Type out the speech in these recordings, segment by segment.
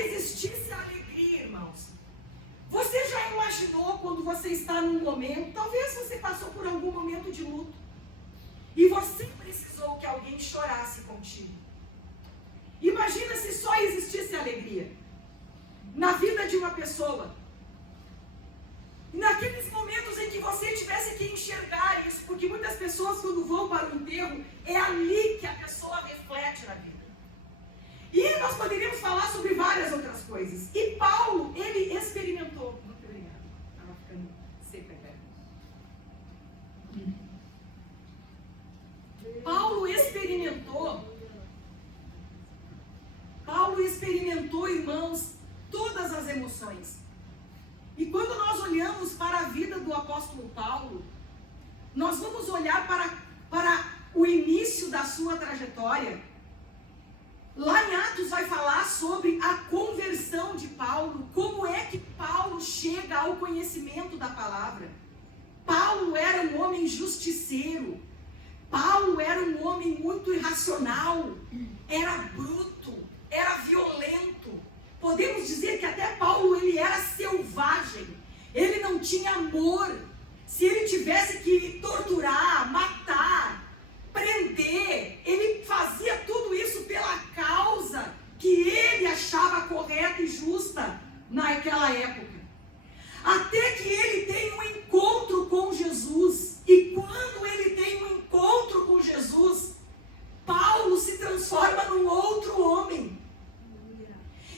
existisse alegria, irmãos. Você já imaginou quando você está num momento, talvez você passou por algum momento de luto, e você precisou que alguém chorasse contigo. Imagina se só existisse alegria na vida de uma pessoa. Naqueles momentos em que você tivesse que enxergar isso, porque muitas pessoas quando vão para o enterro, é ali que a pessoa reflete na vida. E nós poderíamos falar sobre várias outras coisas. E Paulo, ele experimentou. Muito obrigada. Estava ficando seca, cara. Paulo experimentou, irmãos, todas as emoções. E quando nós olhamos para a vida do apóstolo Paulo, nós vamos olhar para o início da sua trajetória. Lá em Atos vai falar sobre a conversão de Paulo, como é que Paulo chega ao conhecimento da palavra. Paulo era um homem justiceiro, Paulo era um homem muito irracional, era bruto, era violento. Podemos dizer que até Paulo ele era selvagem, ele não tinha amor. Se ele tivesse que torturar, matar, prender, ele fazia tudo isso pela causa que ele achava correta e justa naquela época. Até que ele tem um encontro com Jesus. E quando ele tem um encontro com Jesus, Paulo se transforma num outro homem.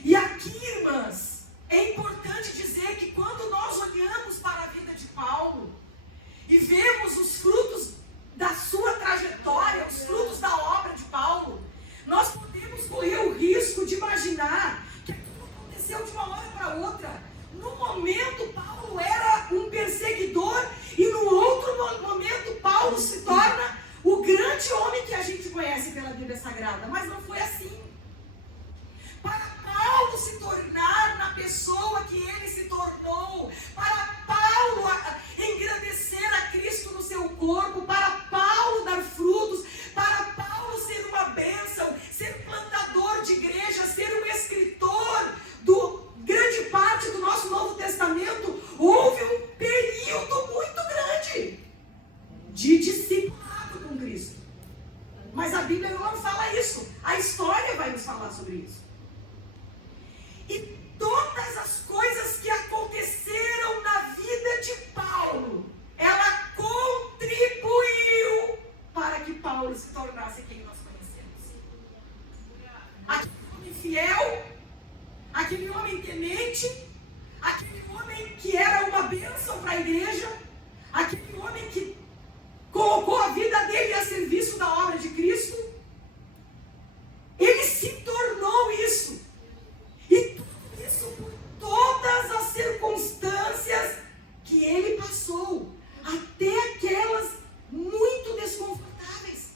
E aqui, irmãs, é importante dizer que quando nós olhamos para a vida de Paulo e vemos os frutos da sua trajetória, os frutos da obra de Paulo, nós podemos correr o risco de imaginar que aquilo aconteceu de uma hora para outra. No momento, Paulo era um perseguidor e no outro momento, Paulo se torna o grande homem que a gente conhece pela Bíblia Sagrada. Mas não foi assim. Para Paulo se tornar na pessoa que ele se tornou, para Paulo engrandecer a Cristo no seu corpo, para Paulo dar frutos, para Paulo ser uma bênção, ser um plantador de igreja, ser um escritor do grande parte do nosso Novo Testamento, houve um período muito grande de discipulado com Cristo. Mas a Bíblia não fala isso, a história vai nos falar sobre isso. E todas as coisas que aconteceram na vida de Paulo, ela contribuiu para que Paulo se tornasse quem nós conhecemos. Aquele homem fiel, aquele homem temente, aquele homem que era uma bênção para a igreja, aquele homem que colocou a vida dele a serviço da obra de Cristo, ele se tornou isso. E tudo isso por todas as circunstâncias que ele passou, até aquelas muito desconfortáveis,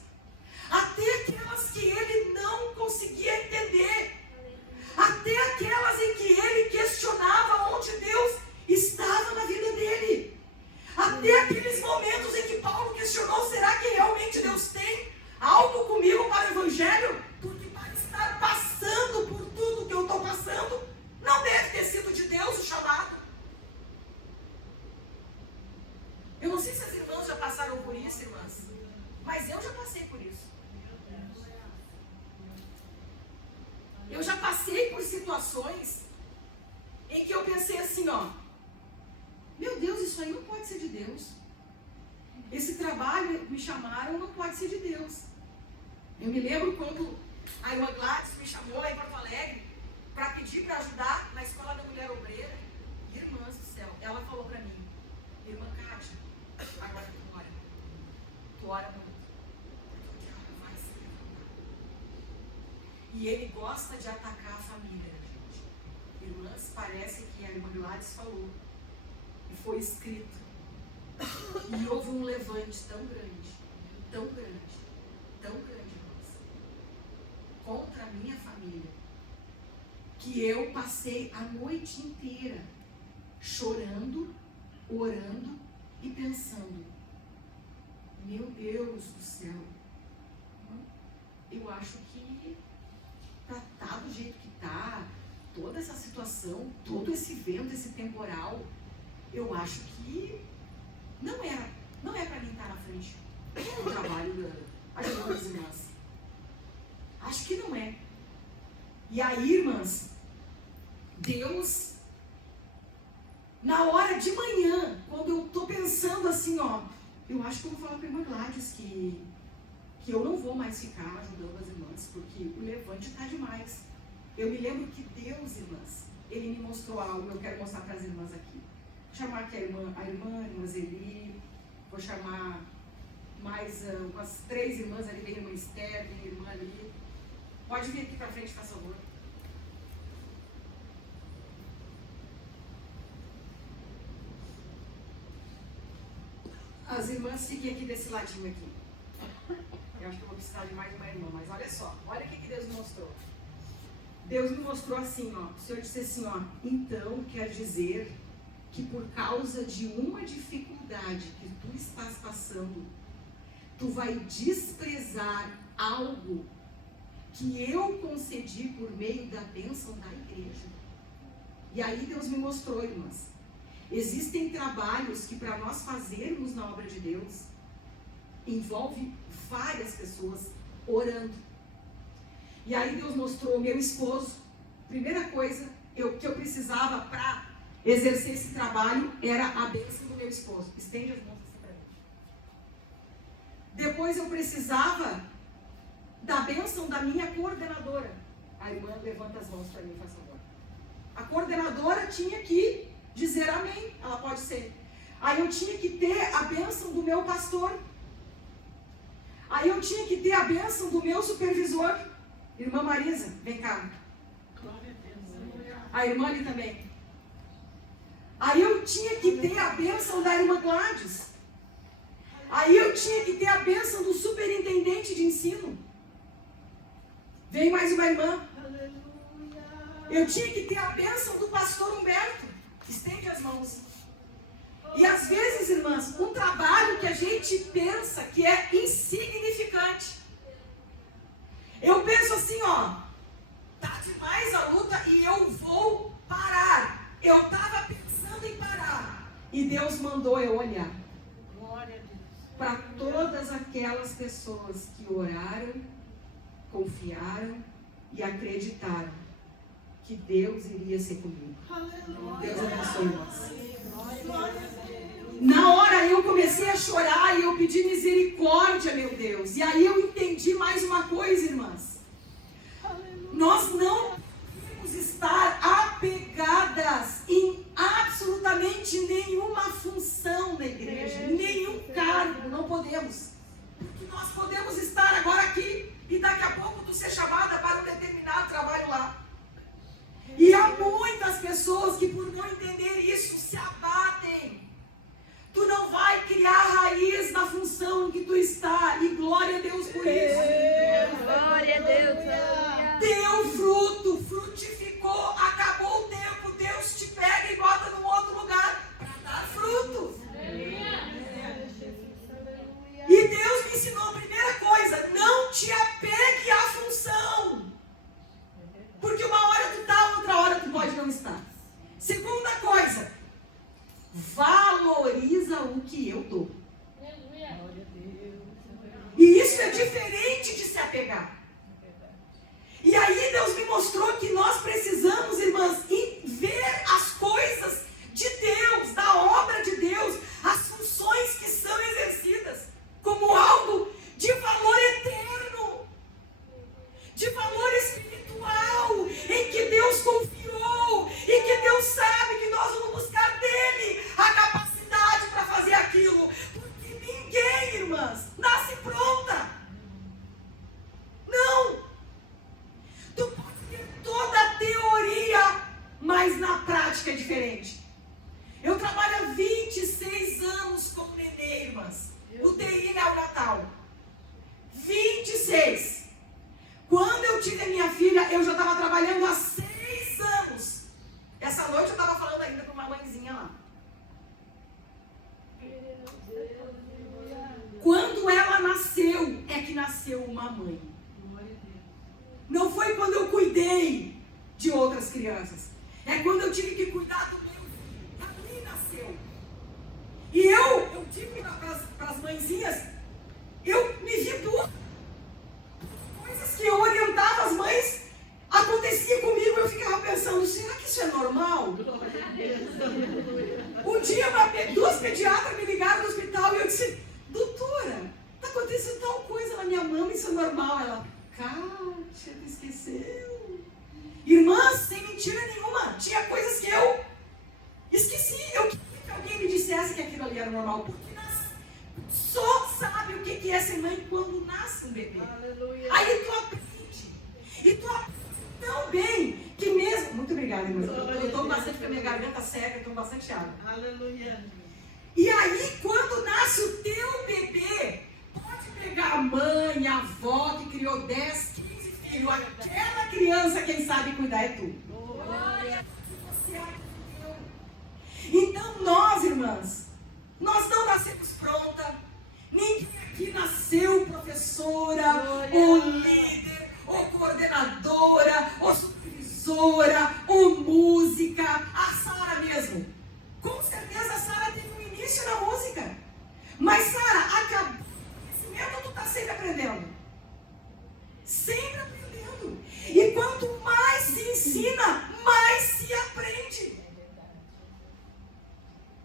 até aquelas que ele não conseguia entender, até aquelas em que ele questionava onde Deus estava na vida dele, até aqueles momentos em que Paulo questionou: será que realmente Deus tem algo comigo para o Evangelho? Porque para estar passando por tudo que eu estou passando, não deve ter sido de Deus o chamado. Eu não sei se as irmãs já passaram por isso, irmãs, mas eu já passei por isso. Eu já passei por situações em que eu pensei assim, meu Deus, isso aí não pode ser de Deus. Esse trabalho me chamaram, não pode ser de Deus. Eu me lembro quando a irmã Gladys me chamou lá em Porto Alegre para pedir para ajudar na Escola da Mulher Obreira. Irmãs do céu, ela falou para mim: irmã Kátia, agora tu ora muito, porque o diabo vai se levantar. E ele gosta de atacar a família da gente. Irmãs, parece que a irmã Gladys falou, e foi escrito. E houve um levante tão grande, irmãs, contra a minha família, que eu passei a noite inteira chorando, orando e pensando: meu Deus do céu, eu acho que tá do jeito que tá, toda essa situação, todo esse vento, esse temporal, eu acho que não é para mim estar na frente do trabalho ajudando as irmãs. Acho que não é. E aí, irmãs, Deus, na hora de manhã, quando eu tô pensando assim, ó, eu acho que eu vou falar para a irmã Gladys que eu não vou mais ficar ajudando as irmãs, porque o levante tá demais. Eu me lembro que Deus, irmãs, Ele me mostrou algo, eu quero mostrar para as irmãs aqui. Vou chamar aqui a irmã Zeli, vou chamar mais umas 3 irmãs ali, vem a irmã Esther, vem a irmã ali. Pode vir aqui para frente, faz favor. As irmãs fiquem aqui desse ladinho aqui. Eu acho que eu vou precisar de mais uma irmã, mas olha só, olha o que Deus me mostrou. Deus me mostrou assim, ó, o Senhor disse assim, ó, então quer dizer que por causa de uma dificuldade que tu estás passando, tu vai desprezar algo que eu concedi por meio da bênção da igreja. E aí Deus me mostrou, irmãs, existem trabalhos que para nós fazermos na obra de Deus, envolve várias pessoas orando. E aí Deus mostrou meu esposo. Primeira coisa que eu precisava para exercer esse trabalho era a bênção do meu esposo. Estende as mãos assim para mim. Depois eu precisava da bênção da minha coordenadora. A irmã levanta as mãos para mim, faz favor. A coordenadora tinha que dizer amém. Ela pode ser. Aí eu tinha que ter a bênção do meu pastor. Aí eu tinha que ter a bênção do meu supervisor. Irmã Marisa, vem cá. A irmã ali também. Aí eu tinha que ter a bênção da irmã Gladys. Aí eu tinha que ter a bênção do superintendente de ensino. Vem mais uma irmã. Eu tinha que ter a bênção do pastor Humberto. Estende as mãos. E às vezes, irmãs, um trabalho que a gente pensa que é insignificante. Eu penso assim, ó, tá demais a luta e eu vou parar. Eu estava pensando em parar. E Deus mandou eu olhar para todas aquelas pessoas que oraram, confiaram e acreditaram que Deus iria ser comigo. Deus abençoe nós. Na hora eu comecei a chorar e eu pedi misericórdia, meu Deus. E aí eu entendi mais uma coisa, irmãs. Nós não podemos estar apegadas em absolutamente nenhuma função na igreja, nenhum cargo, não podemos. Porque nós podemos estar agora aqui e daqui a pouco tu ser chamada para um determinado trabalho lá. E há muitas pessoas que por não entender isso se abatem. Tu não vai criar raiz na função em que tu está. E glória a Deus por isso. Glória a Deus. Deu fruto, frutificou, acabou o tempo. Deus te pega e bota num outro lugar para dar fruto. E Deus me ensinou a primeira coisa: não te apegue à função. Porque uma hora tu está, outra hora tu pode não estar. Segunda coisa, valoriza o que eu dou. E isso é diferente de se apegar. E aí Deus me mostrou que nós precisamos, irmãs, ver as coisas de Deus, da obra de Deus, as funções que são exercidas, como algo de valor eterno, de valor espiritual, em que Deus confiou, e que Deus sabe que nós vamos buscar dele a capacidade para fazer aquilo. Porque ninguém, irmãs, nasce pronta. Não. Tu pode ter toda a teoria, mas na prática é diferente. Eu trabalho há 26 anos com nenê, irmãs. UTI neonatal. 26. Quando eu tive a minha filha, eu já estava trabalhando há 6 anos. Essa noite eu estava falando ainda com uma mãezinha lá. Quando ela nasceu, é que nasceu uma mãe. Não foi quando eu cuidei. de outras crianças. É quando eu tive que cuidar do meu filho. A mim nasceu. E eu tive que dar para as mãezinhas, eu me vi duas coisas que eu orientava as mães, acontecia comigo, eu ficava pensando, será que isso é normal? Um dia duas pediatras me ligaram do hospital e eu disse, doutora, está acontecendo tal coisa na minha mama, isso é normal? Ela, Kátia, tu esqueceu? Irmãs, sem mentira nenhuma, tinha coisas que eu esqueci. Eu queria que alguém me dissesse que aquilo ali era normal, porque só sabe o que é ser mãe quando nasce um bebê. Aleluia. Aí tu aprende. E tu aprende tão bem que mesmo... Muito obrigada, irmã. Eu tomo bastante, porque a minha garganta seca, eu tomo bastante água. Aleluia. E aí, quando nasce o teu bebê, pode pegar a mãe, a avó que criou 10, 15 filhos, aquela criança, quem sabe cuidar é tu. Glória. Você aprendeu. Então nós, irmãs, nós não nascemos pronta. Ninguém aqui nasceu professora, ou líder, ou coordenadora, ou supervisora, ou música. A Sara mesmo. Com certeza a Sara teve um início na música. Mas Sara, acabou o conhecimento, tu está sempre aprendendo. Sempre aprendendo. E quanto mais se ensina, mais se aprende.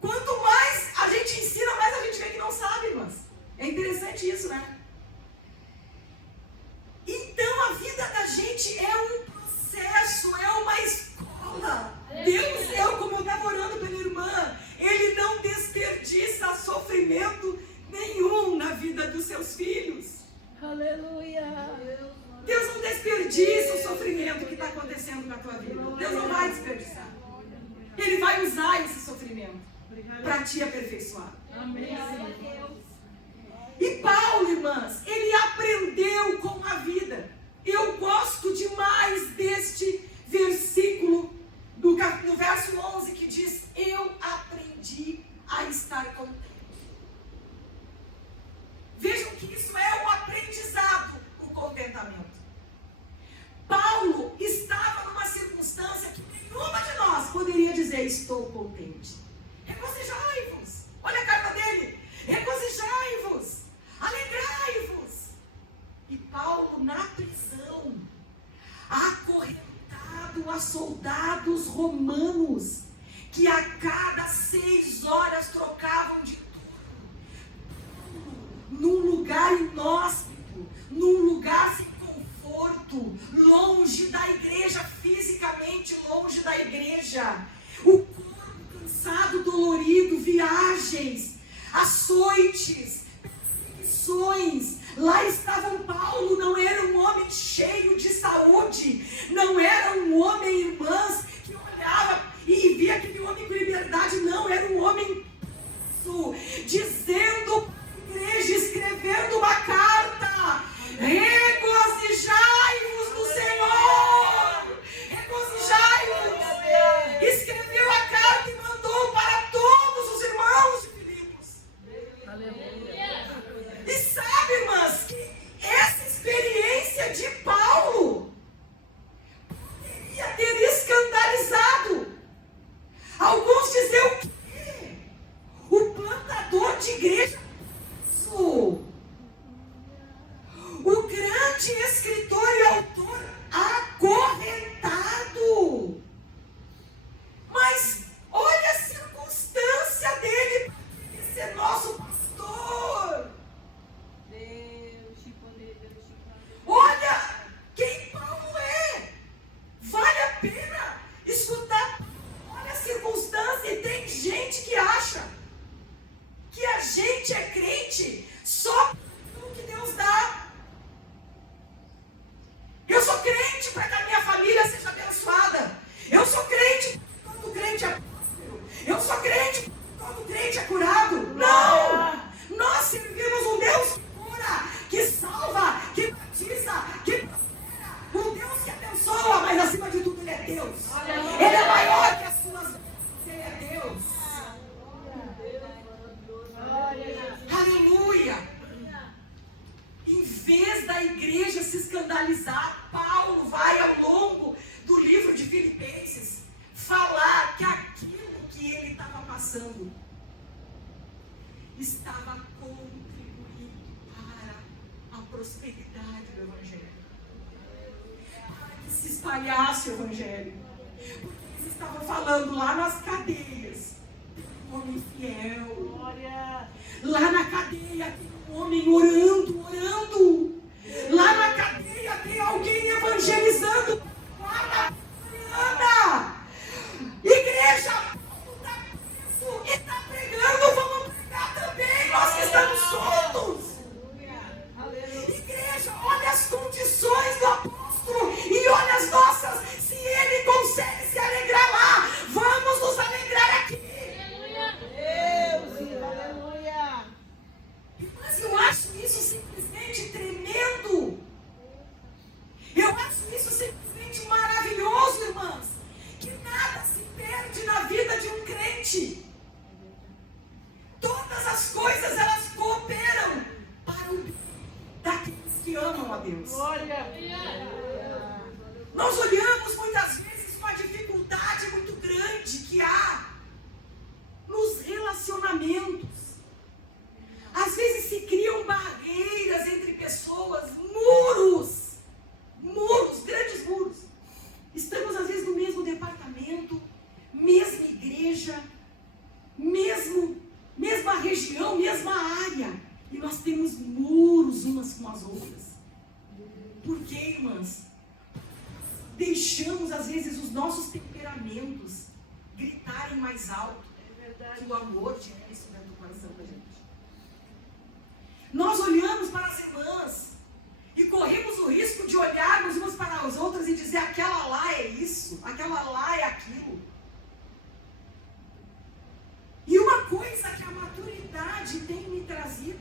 Quanto mais a gente ensina, mais a gente vê que não sabe, irmãs. É interessante isso, né? Então a vida da gente é um processo, é uma escola. Deus, como eu estava orando pela irmã, Ele não desperdiça sofrimento nenhum na vida dos seus filhos. Aleluia. Deus não desperdiça o sofrimento que está acontecendo na tua vida. Deus não vai desperdiçar. Ele vai usar esse sofrimento para te aperfeiçoar. Amém. E Paulo, irmãs, ele aprendeu com a vida. Eu gosto demais deste versículo, no verso 11, que diz, eu aprendi a estar contente. Vejam que isso é um aprendizado, o contentamento. Paulo estava numa circunstância que nenhuma de nós poderia dizer, estou contente. Regozijai-vos. Olha a carta dele. Regozijai-vos. Alegrai-vos. E Paulo na prisão, acorrentado a soldados romanos, que a cada 6 horas trocavam de turno, num lugar inóspito, num lugar sem conforto, longe da igreja, fisicamente longe da igreja. O corpo cansado, dolorido, viagens, açoites, perseguições. Lá estava Paulo, não era um homem cheio de saúde, não era um homem, irmãs, que olhava e via aquele homem com liberdade, não, era um homem dizendo para a igreja, escrevendo uma carta, regozijai-vos no Senhor, regozijai-vos. Escreveu a carta e mandou para todos os irmãos de Filipos. Aleluia. E sabe, irmãs, que essa experiência de Paulo poderia ter escandalizado. Alguns diziam o quê? O plantador de igreja. O grande escritor e autor acorrentado. Mas olha a circunstância dele para ser nosso pastor. Olha quem Paulo é. Vale a pena escutar. Olha a circunstância. E tem gente que acha que a gente é crente só pelo que Deus dá. Eu sou crente para que a minha família seja abençoada. Eu sou crente para que todo crente é próspero. Eu sou crente para que todo crente é curado. Não! Nós servimos um Deus que cura, que salva, que batiza, que prospera. Um Deus que abençoa, mas acima de tudo Ele é Deus. Ele é maior que as suas bênçãos. Ele é Deus. Aleluia! Em vez da igreja se escandalizar, Paulo vai ao longo do livro de Filipenses falar que aquilo que ele estava passando estava contribuindo para a prosperidade do Evangelho, para que se espalhasse o Evangelho. Porque eles estavam falando lá nas cadeias, tem um homem fiel. Lá na cadeia tem um homem orando. Lá na cadeia tem alguém evangelizando. Ana, igreja, está preso e está pregando, vamos pregar também, nós que estamos soltos. Igreja, olha as condições do apóstolo e olha as nossas. Se ele consegue se alegrar lá, vamos nos alegrar aqui. Aleluia. Mas eu acho isso simplesmente tremendo. Eu acho isso simplesmente maravilhoso, irmãs. Que nada se perde na vida de um crente. Todas as coisas, elas cooperam para o bem daqueles que amam a Deus. Nós olhamos muitas vezes com a dificuldade muito grande que há nos relacionamentos. Às vezes se criam barreiras entre pessoas, muros, grandes muros. Estamos às vezes no mesmo departamento, mesma igreja, mesma região, mesma área, e nós temos muros umas com as outras. Por quê, irmãs? Deixamos às vezes os nossos temperamentos gritarem mais alto que o amor de Cristo dentro do coração da gente. Nós olhamos para as irmãs e corremos o risco de olharmos umas para as outras e dizer: aquela lá é isso, aquela lá é aquilo. E uma coisa que a maturidade tem me trazido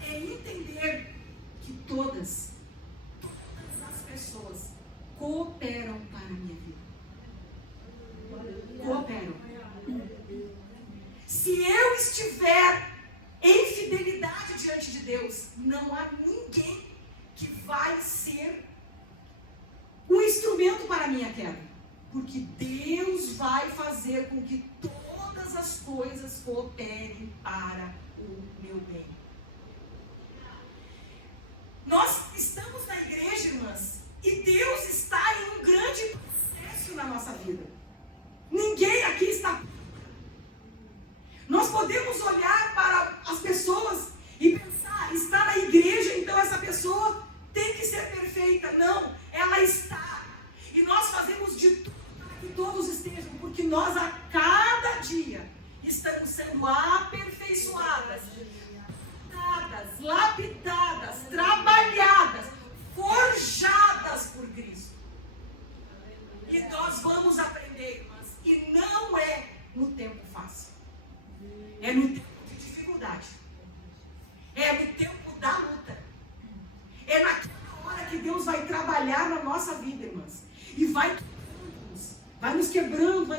é entender que todas as pessoas cooperam para a minha vida. Cooperam. Se eu estiver em fidelidade diante de Deus, não há ninguém que vai ser um instrumento para a minha queda. Porque Deus vai fazer com que todas as coisas cooperem para o meu bem. Nós estamos na igreja, irmãs, e Deus está em um grande processo na nossa vida. Ninguém aqui está. Nós podemos olhar para as pessoas e pensar: está na igreja, então essa pessoa tem que ser perfeita. Não, ela está. E nós fazemos de tudo para que todos estejam, porque nós a cada dia estamos sendo aperfeiçoadas, lapidadas, trabalhadas, forjadas por Cristo. E nós vamos aprender, irmãs, e não é no tempo fácil. É no tempo de dificuldade. É no tempo da luta. É naquela hora que Deus vai trabalhar na nossa vida, irmãs. E vai nos quebrando.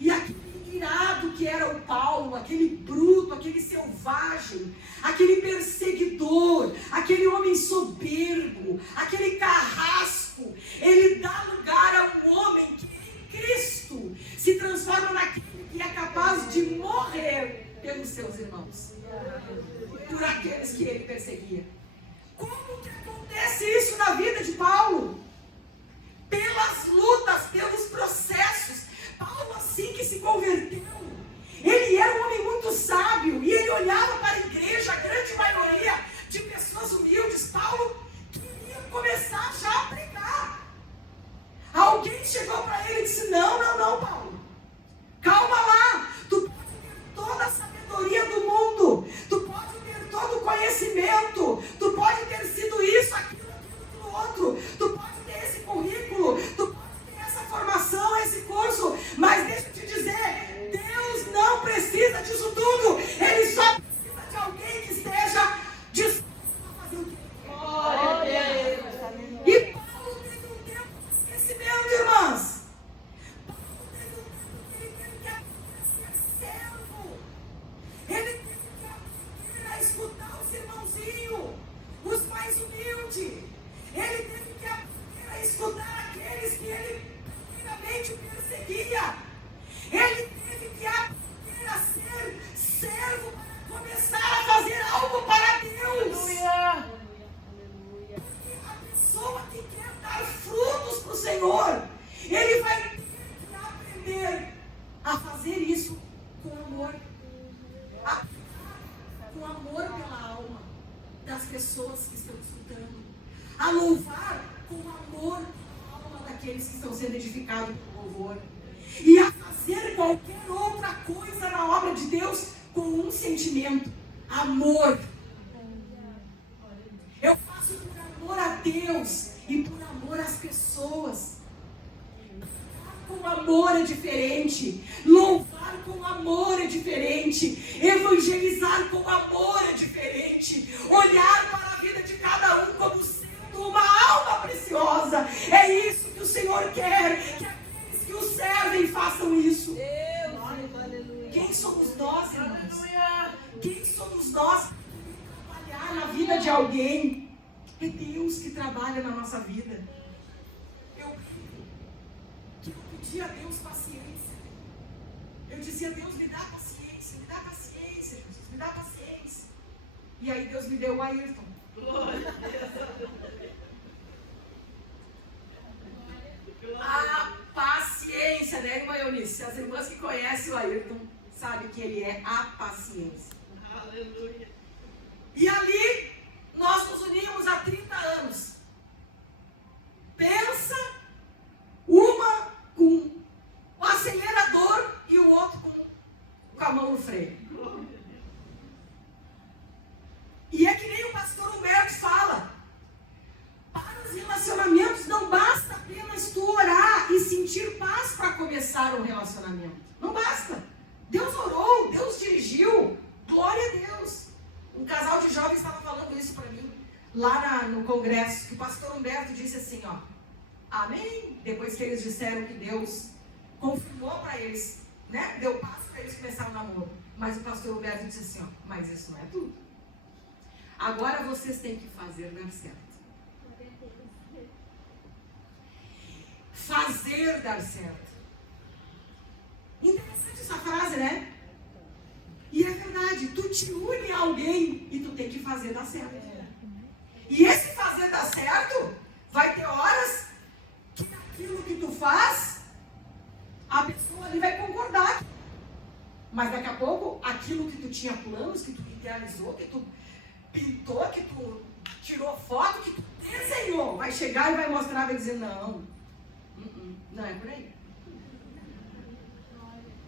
E aquele irado que era o Paulo, aquele bruto, aquele selvagem, aquele perseguidor, aquele homem soberbo, aquele carrasco, ele dá lugar a um homem que em Cristo se transforma naquele que é capaz de morrer pelos seus irmãos, por aqueles que ele perseguia. Como que acontece isso na vida de Paulo? Pelas lutas, pelos processos. Paulo, assim que se converteu, ele era um homem muito sábio, e ele olhava para a igreja, a grande maioria de pessoas humildes. Paulo queria começar já a pregar. Alguém chegou para ele e disse: não, Paulo, calma lá, tu pode ter toda a sabedoria do mundo, tu pode ter todo o conhecimento, tu pode ter sido isso, aquilo, outro, tu pode ter esse currículo, tu pode ter essa formação, esse curso, mas deixa eu te dizer, Deus não precisa disso tudo, Ele só precisa de alguém que esteja disposto a fazer o que Ele quer. E Paulo teve um tempo de esquecimento, irmãs. te perseguia. Ele teve que aprender a ser servo para começar a fazer algo para Deus. Aleluia. Porque a pessoa que quer dar frutos para o Senhor, ele vai ter que aprender a fazer isso com amor. Com amor pela alma das pessoas que estão escutando. A louvar com amor pela alma daqueles que estão sendo edificados por louvor. E a fazer qualquer outra coisa na obra de Deus com um sentimento: amor. Eu faço por amor a Deus e por amor às pessoas. Com amor é diferente. Louvar com amor é diferente. Evangelizar com amor é diferente. Olhar para a vida de cada um como sendo uma alma preciosa. É isso que o Senhor quer. Que aqueles que o servem façam isso. Quem somos nós, irmãos? Quem somos nós para trabalhar na vida de alguém? É Deus que trabalha na nossa vida. Eu pedi a Deus paciência. Eu dizia: Deus, me dá paciência, Jesus, me dá paciência. E aí Deus me deu o Ayrton. A paciência, né, irmã Eunice? As irmãs que conhecem o Ayrton sabem que ele é a paciência. Aleluia. E ali nós nos unimos há 30 anos. Pensa, uma com o acelerador e o outro com a mão no freio. E é que nem o pastor Humberto fala: para os relacionamentos não basta apenas tu orar e sentir paz para começar um relacionamento. Não basta. Deus orou, Deus dirigiu, glória a Deus. Um casal de jovens estava falando isso para mim lá no congresso, que o pastor Humberto disse assim, ó: amém? Depois que eles disseram que Deus confirmou para eles, né? Deu passo para eles começarem o namoro. Mas o pastor Humberto disse assim, ó: mas isso não é tudo. Agora vocês têm que fazer dar certo. Fazer dar certo. Interessante essa frase, né? E é verdade, tu te une a alguém e tu tem que fazer dar certo. E esse fazer dar certo, vai ter horas que aquilo que tu faz, a pessoa ali vai concordar. Mas daqui a pouco, aquilo que tu tinha planos, que tu idealizou, que tu pintou, que tu tirou foto, que tu desenhou, vai chegar e vai mostrar, vai dizer: não é por aí.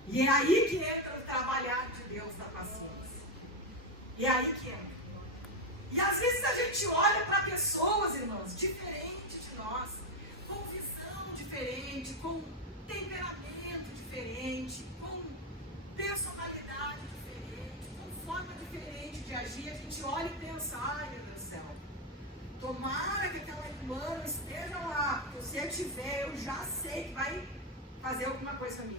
E é aí que entra o trabalhar de Deus da paciência. E é aí que entra. E às vezes a gente olha para pessoas, irmãos, diferentes de nós, com visão diferente, com temperamento diferente, com personalidade diferente, com forma diferente de agir. A gente olha e pensa: ai, meu Deus do céu, tomara que aquela irmã não esteja lá, porque se eu tiver, eu já sei que vai fazer alguma coisa para mim.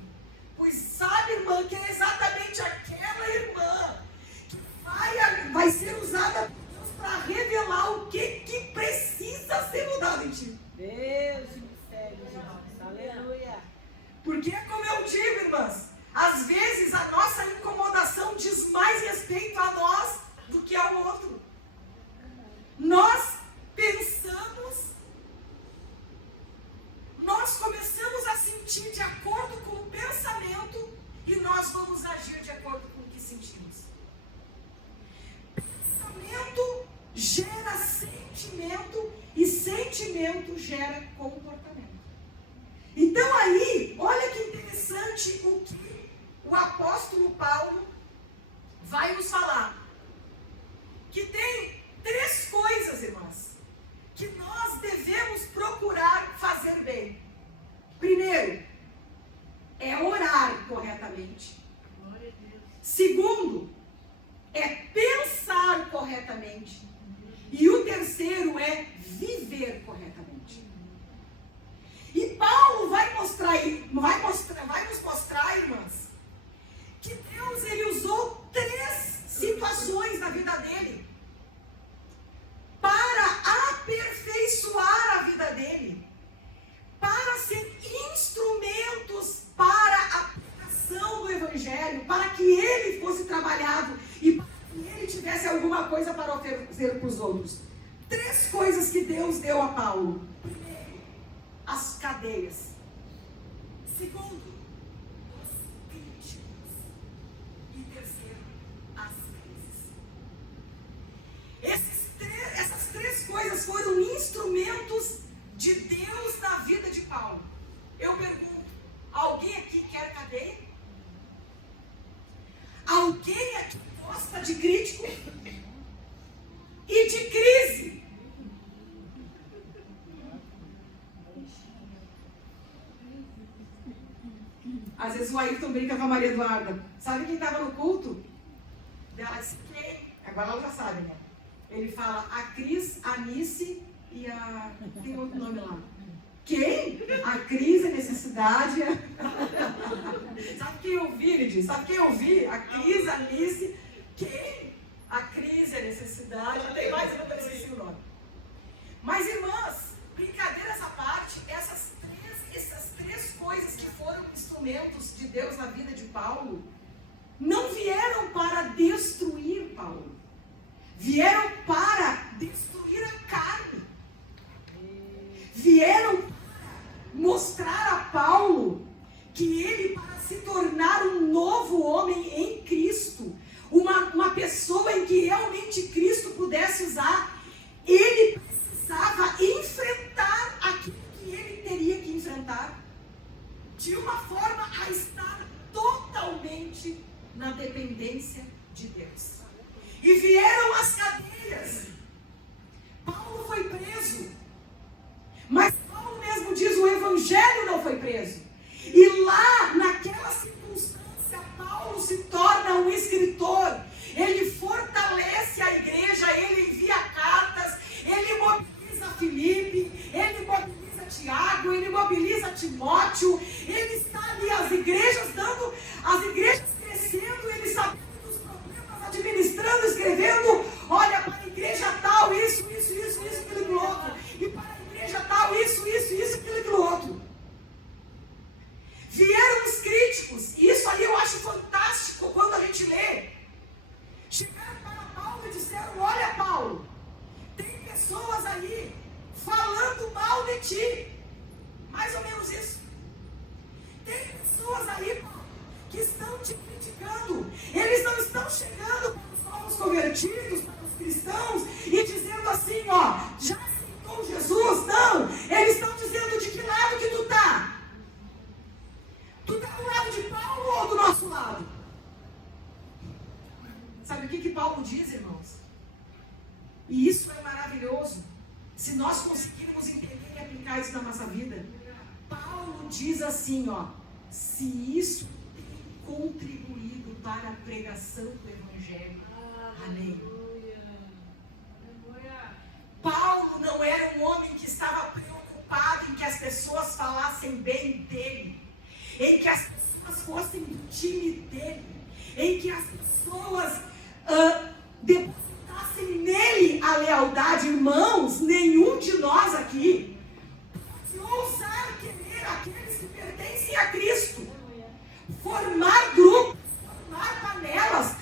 Pois sabe, irmã, que é exatamente aquela irmã que vai ser usada por Deus para revelar o que precisa ser mudado em ti. Deus mistério, Jesus. Aleluia. Porque, como eu digo, irmãs, às vezes a nossa incomodação diz mais respeito a nós do que ao outro. Nós pensamos, nós começamos a sentir de acordo com o pensamento e nós vamos agir de acordo com o que sentimos. Pensamento gera sentimento e sentimento gera comportamento. Então aí, olha que interessante o que o apóstolo Paulo vai nos falar. Que tem 3 coisas, irmãs, que nós devemos procurar fazer bem. Primeiro, é orar corretamente. Segundo, é pensar corretamente. E o terceiro é viver corretamente. E Paulo vai nos mostrar, irmãs, que Deus ele usou 3 situações na vida dele para aperfeiçoar a vida dele, para ser instrumento trabalhado e para que ele tivesse alguma coisa para oferecer para os outros. 3 coisas que Deus deu a Paulo. Primeiro, as cadeias. Segundo, os críticos. E terceiro, as crises. Essas 3 coisas foram instrumentos de Deus na vida de Paulo. Eu pergunto, alguém aqui quer cadeia? Alguém aqui gosta de crítico? E de crise? Às vezes o Ayrton brinca com a Maria Eduarda. Sabe quem estava no culto? Ela disse, quem? Agora ela já sabe, né? Ele fala a Cris, a Nice e a... Tem outro nome lá. Quem? A Cris, a necessidade. Sabe quem eu vi, Lidia? Sabe quem eu vi? A Cris, a Nice. Quem? A Cris, a necessidade. Tem mais, eu não esqueci o nome. Mas, irmãs, brincadeiras à parte, essas três coisas que foram instrumentos de Deus na vida de Paulo, não vieram para destruir Paulo. Vieram para destruir a carne. Vieram para mostrar a Paulo que ele, para se tornar um novo homem em Cristo, uma pessoa em que realmente Cristo pudesse usar, ele precisava enfrentar aquilo que ele teria que enfrentar, de uma forma a estar totalmente na dependência de Deus. E vieram as cadeias. Paulo foi preso. Mas Paulo mesmo diz, o evangelho não foi preso. E lá, naquela circunstância, Paulo se torna um escritor. Ele fortalece a igreja, ele envia cartas, ele mobiliza Filipe, ele mobiliza Tiago, ele mobiliza Timóteo. Ele está ali, as igrejas crescendo, ele sabendo dos problemas, administrando, escrevendo, olha, para a igreja tal, isso, aquilo outro. E para a igreja tal, isso, aquilo outro. Vieram os críticos, e isso aí eu acho fantástico quando a gente lê. Chegaram para Paulo e disseram, olha Paulo, tem pessoas aí falando mal de ti. Mais ou menos isso. Tem pessoas aí, Paulo, que estão te criticando. Eles não estão chegando para os novos convertidos, para os cristãos, e dizendo assim, ó, já aceitou Jesus? Não, eles estão dizendo de que lado que tu está? Tu está do lado de Paulo ou do nosso lado? Sabe o que Paulo diz, irmãos? E isso é maravilhoso. Se nós conseguirmos entender e aplicar isso na nossa vida. Paulo diz assim, ó, se isso tem contribuído para a pregação do Evangelho. Amém. Paulo não era um homem que estava preocupado em que as pessoas falassem bem dele, em que as pessoas fossem do time dele, em que as pessoas depositassem nele a lealdade. Irmãos, nenhum de nós aqui pode ousar querer aqueles que pertencem a Cristo, formar grupos, formar panelas,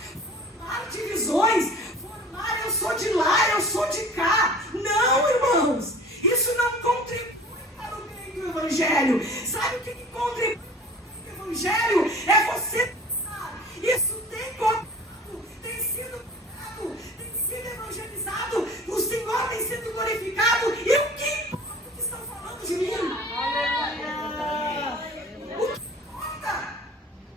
formar divisões, formar eu sou de lá, eu sou de cá. Não, irmãos, isso não contribui para o bem do Evangelho. Sabe o que contribui para o Evangelho? É você pensar, isso tem contado, tem sido pregado, tem sido evangelizado, o Senhor tem sido glorificado, e o que importa que estão falando de mim? O que importa?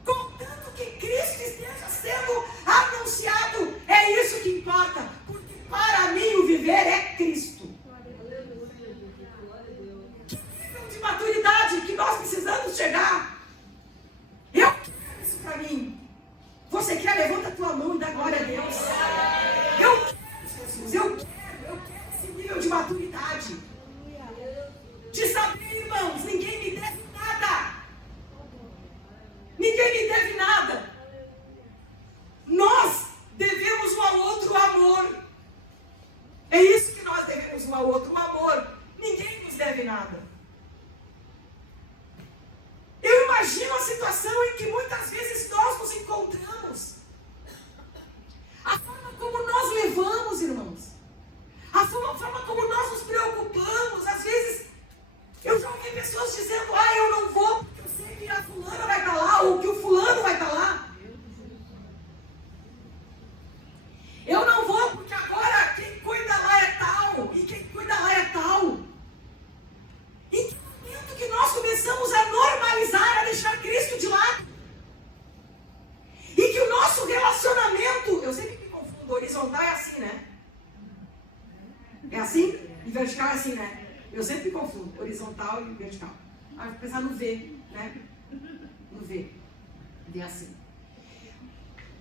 Contanto que Cristo esteja sendo anunciado, é isso que importa, porque para mim o viver é Cristo. Que nível de maturidade que nós precisamos chegar? Eu quero isso para mim. Você quer? Levanta a tua mão e dá glória a Deus. Eu quero, Jesus, eu quero esse nível de maturidade. De saber, irmãos, ninguém me deve nada. Ninguém me deve nada. Nós devemos um ao outro amor. É isso que nós devemos um ao outro, o amor. Ninguém nos deve nada. Eu imagino a situação em que muitas vezes nós nos encontramos. preocupamos, irmãos. A forma como nós nos preocupamos, às vezes, eu já ouvi pessoas dizendo, eu não vou, porque eu sei que a fulana vai estar lá, ou que o fulano vai estar lá. Eu não vou, porque agora quem cuida lá é tal, e quem cuida lá é tal. Em que momento que nós começamos a normalizar, a deixar Cristo de lado? E que o nosso relacionamento, eu sempre me confundo, horizontal é assim, né? É assim? E vertical é assim, né? Eu sempre me confundo, horizontal e vertical. Vou pensar no V, né? No V. V assim.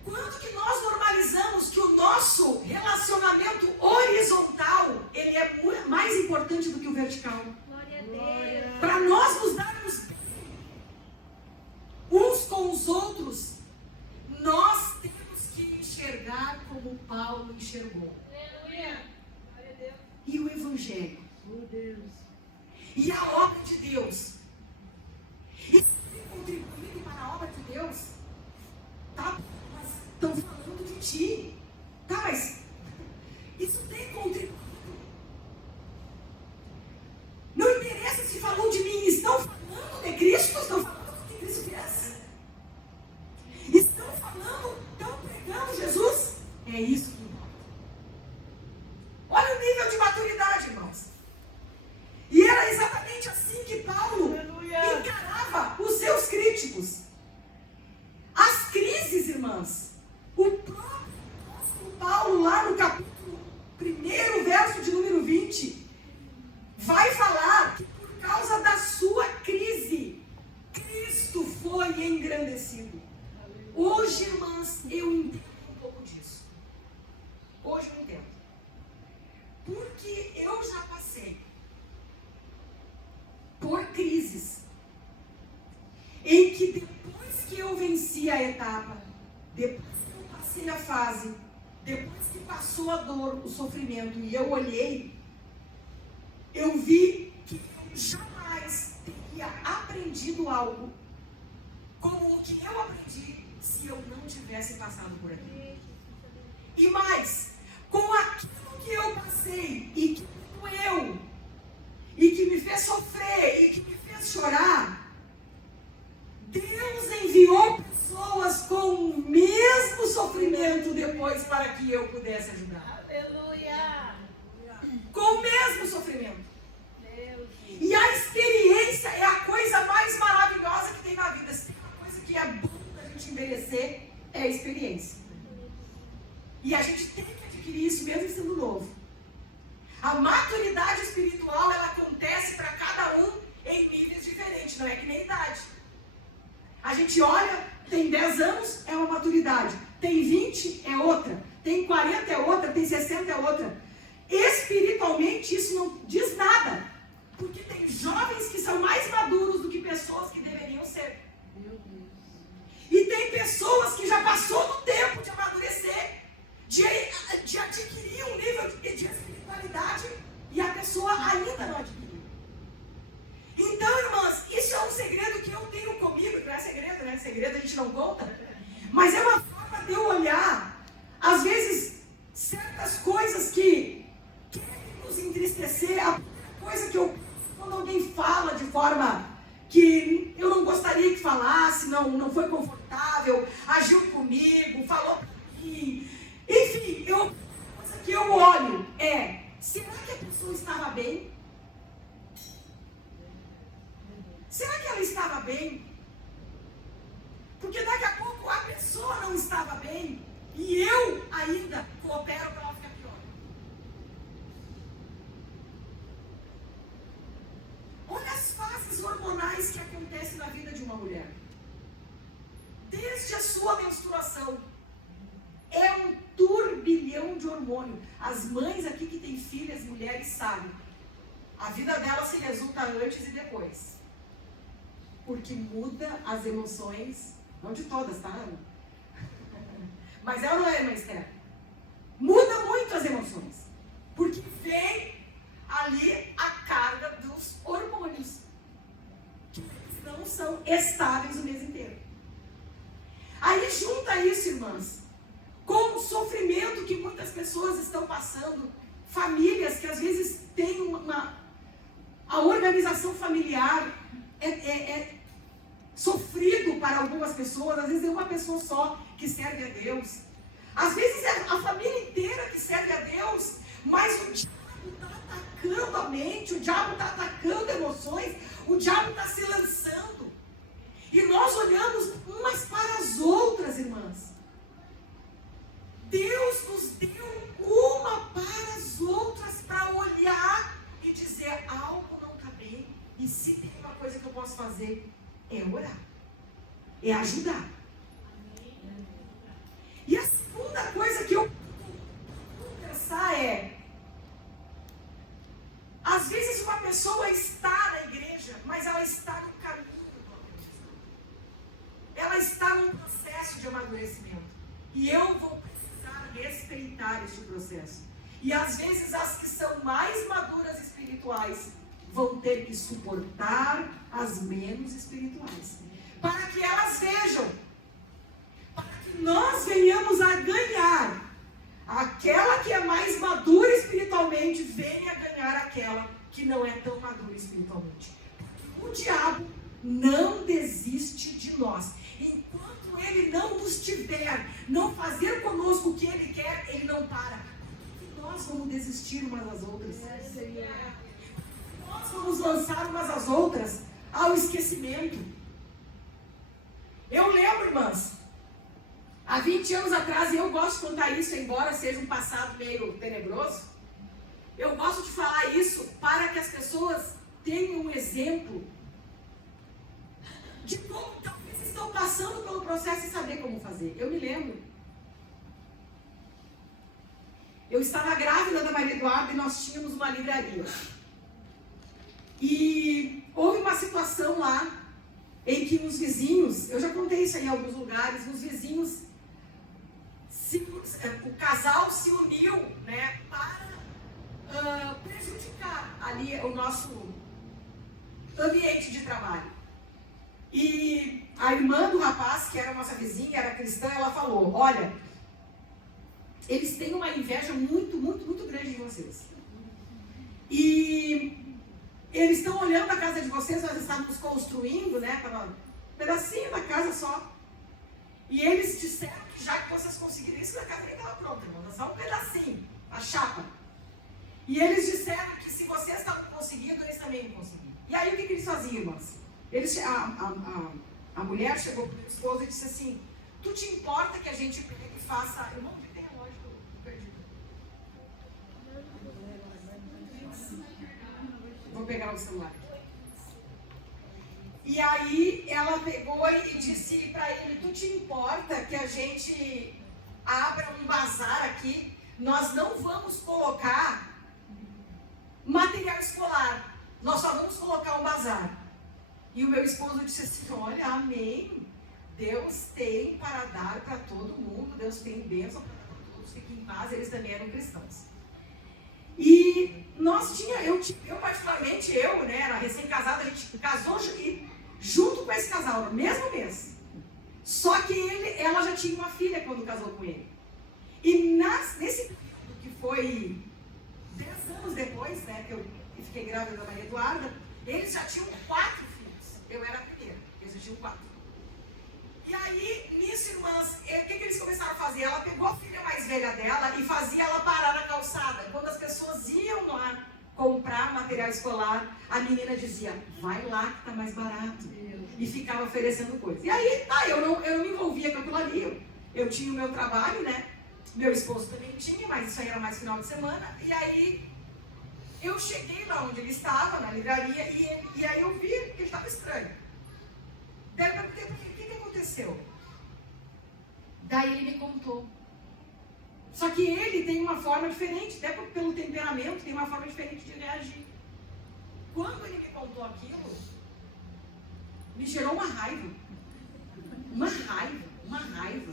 Quanto que nós normalizamos que o nosso relacionamento horizontal, ele é mais importante do que o vertical? Glória a Deus. Para nós nos darmos uns com os outros, nós temos que enxergar como Paulo enxergou. Aleluia. E o Evangelho. Oh, Deus. E a obra de Deus. Isso tem contribuído para a obra de Deus? Tá, mas estão falando de ti. Tá, mas isso tem contribuído. Não interessa se falou de mim. Estão falando de Cristo? Estão falando do que Cristo fez? Estão falando, estão pregando Jesus? É isso que importa. Olha o nível de maturidade, irmãos. E era exatamente assim que Paulo encarava os seus críticos. As crises, irmãs. O próprio apóstolo Paulo, lá no capítulo 1, verso de número 20, vai falar que por causa da sua crise, Cristo foi engrandecido. Hoje, irmãs, eu entendo um pouco disso. Hoje eu entendo. Porque eu já passei por crises em que depois que eu venci a etapa, depois que eu passei a fase, depois que passou a dor, o sofrimento, e eu olhei, eu vi que eu jamais teria aprendido algo como o que eu aprendi se eu não tivesse passado por aqui. E mais, com aquilo que eu passei e que me doeu, e que me fez sofrer, e que me fez chorar, Deus enviou pessoas com o mesmo sofrimento depois para que eu pudesse ajudar. Aleluia. Com o mesmo sofrimento. E a experiência é a coisa mais maravilhosa que tem na vida. Se tem uma coisa que é bom da gente envelhecer, é a experiência. E a gente tem que adquirir isso mesmo sendo novo. A maturidade espiritual, ela acontece para cada um em níveis diferentes, não é que nem idade. A gente olha, tem 10 anos, é uma maturidade. Tem 20, é outra. Tem 40, é outra. Tem 60, é outra. Espiritualmente, isso não diz nada. Porque tem jovens que são mais maduros do que pessoas que deveriam ser. E tem pessoas que já passou do tempo de amadurecer, de adquirir um nível de espiritualidade, e a pessoa ainda não adquiriu. Então, irmãs, isso é um segredo que eu tenho comigo, que não é segredo, né? Segredo a gente não conta. Mas é uma forma de eu olhar, às vezes, certas coisas que querem nos entristecer. A primeira coisa que eu penso quando alguém fala de forma que eu não gostaria que falasse, não foi confortável, agiu comigo, falou pra mim. Enfim, a coisa que eu olho é, será que a pessoa estava bem? Será que ela estava bem? Porque daqui a pouco a pessoa não estava bem e eu ainda coopero para ela ficar pior. Olha as fases hormonais que acontecem na vida de uma mulher. Desde a sua menstruação. É um turbilhão de hormônio. As mães aqui que têm filhas, mulheres, sabem. A vida dela se resulta antes e depois. Porque muda as emoções, não de todas, tá? Mas ela não é, irmã Esther. Muda muito as emoções. Porque vem ali a carga dos hormônios. Que eles não são estáveis o mês inteiro. Aí junta isso, irmãs, com o sofrimento que muitas pessoas estão passando, famílias que às vezes têm a organização familiar é sofrido para algumas pessoas, às vezes é uma pessoa só que serve a Deus. Às vezes é a família inteira que serve a Deus, mas o diabo está atacando a mente, o diabo está atacando emoções, o diabo está se lançando. E nós olhamos umas para as outras, irmãs. Deus nos deu uma para as outras para olhar e dizer: algo não está bem. E se tem uma coisa que eu posso fazer, é orar, é ajudar. E a segunda coisa que eu vou pensar é: às vezes uma pessoa está na igreja, mas ela está no caminho do amadurecimento. Ela está num processo de amadurecimento. E eu vou precisar respeitar este processo. E às vezes as que são mais maduras espirituais vão ter que suportar as menos espirituais. Para que elas vejam, para que nós venhamos a ganhar. Aquela que é mais madura espiritualmente venha ganhar aquela que não é tão madura espiritualmente. Porque o diabo não desiste de nós. Enquanto ele não nos tiver, não fazer conosco o que ele quer, ele não para. Porque nós vamos desistir umas das outras. Nós vamos lançar umas às outras ao esquecimento. Eu lembro, irmãs, há 20 anos atrás, e eu gosto de contar isso, embora seja um passado meio tenebroso, eu gosto de falar isso para que as pessoas tenham um exemplo de como talvez estão passando pelo processo e saber como fazer. Eu me lembro, eu estava grávida da Maria Eduarda e nós tínhamos uma livraria. E houve uma situação lá em que os vizinhos, eu já contei isso aí em alguns lugares, os vizinhos, o casal se uniu, né, para prejudicar ali o nosso ambiente de trabalho. E a irmã do rapaz, que era nossa vizinha, era cristã, ela falou: olha, eles têm uma inveja muito, muito, muito grande de vocês. E eles estão olhando a casa de vocês, nós estávamos construindo, né, um pedacinho da casa só. E eles disseram que já que vocês conseguiram isso, a casa nem estava pronta, irmão, só um pedacinho, a chapa. E eles disseram que se vocês estavam conseguindo, eles também iam conseguir. E aí o que eles faziam, irmãs? A mulher chegou para o meu esposo e disse assim: tu te importa que a gente pegue e faça... Irmão, onde tem a loja do perdido? Vou pegar o celular. E aí ela pegou e disse para ele: tu te importa que a gente abra um bazar aqui? Nós não vamos colocar material escolar, nós só vamos colocar um bazar. E o meu esposo disse assim: olha, amém, Deus tem para dar para todo mundo, Deus tem bênção para todos, fiquem em paz. Eles também eram cristãos. E eu particularmente, né, era recém-casada, a gente casou junto com esse casal, no mesmo mês. Só que ela já tinha uma filha quando casou com ele. E nesse período que foi 10 anos depois, né, que eu fiquei grávida da Maria Eduarda, eles já tinham 4 filhos. Eu era a primeira, eles já tinham 4. E aí, nisso, irmãs, o que eles começaram a fazer? Ela pegou a filha mais velha dela e fazia ela parar na calçada. Quando as pessoas iam lá comprar material escolar, a menina dizia: vai lá que tá mais barato. E ficava oferecendo coisa. E aí, eu não me envolvia com aquilo ali. Eu tinha o meu trabalho, né? Meu esposo também tinha, mas isso aí era mais final de semana. E aí, eu cheguei lá onde ele estava, na livraria, e aí eu vi que ele estava estranho. Daí eu perguntei: o que aconteceu? Daí ele me contou. Só que ele tem uma forma diferente, até pelo temperamento, tem uma forma diferente de reagir. Quando ele me contou aquilo, me gerou uma raiva. Uma raiva.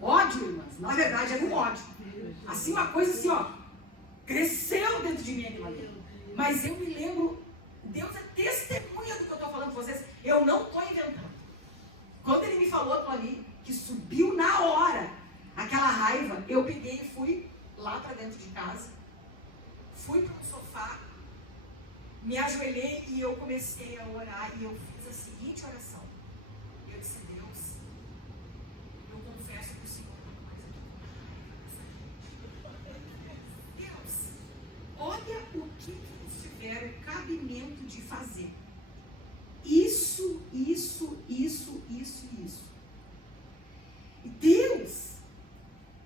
Ódio, irmãs. Na verdade, era um ódio. Assim, uma coisa assim, ó, cresceu dentro de mim aquilo ali. Mas eu me lembro, Deus é testemunha do que eu estou falando com vocês. Eu não estou inventando. Quando ele me falou aquilo ali, que subiu na hora aquela raiva, eu peguei e fui lá para dentro de casa, fui para o sofá, me ajoelhei e eu comecei a orar e eu fiz a seguinte oração. Eu disse, Deus, eu confesso que o Senhor está mais aqui. Deus, olha o que eles tiveram cabimento de fazer. Isso. E Deus,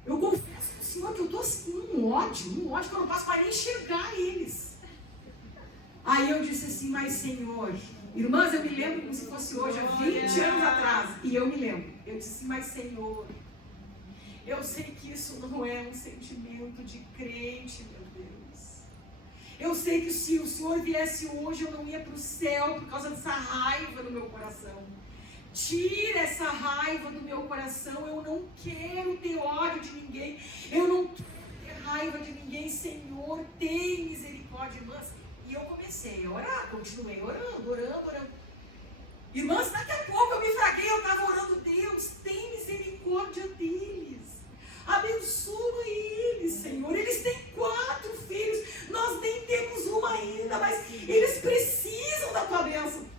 eu confesso ao Senhor que eu estou assim, um ódio que eu não posso mais nem enxergar eles. Aí eu disse assim, mas Senhor, irmãs, eu me lembro como se fosse hoje, há 20 anos atrás, e eu me lembro. Eu disse assim, mas Senhor, eu sei que isso não é um sentimento de crente, meu Deus. Eu sei que se o Senhor viesse hoje, eu não ia para o céu por causa dessa raiva no meu coração. Tira essa raiva do meu coração. Eu não quero ter ódio de ninguém. Eu não quero ter raiva de ninguém. Senhor, tem misericórdia, irmãs. E eu comecei a orar, continuei orando. Irmãs, daqui a pouco eu me fraguei, eu estava orando, Deus, tem misericórdia deles. Abençoa eles, Senhor. Eles têm 4 filhos, nós nem temos uma ainda, mas eles precisam da tua bênção.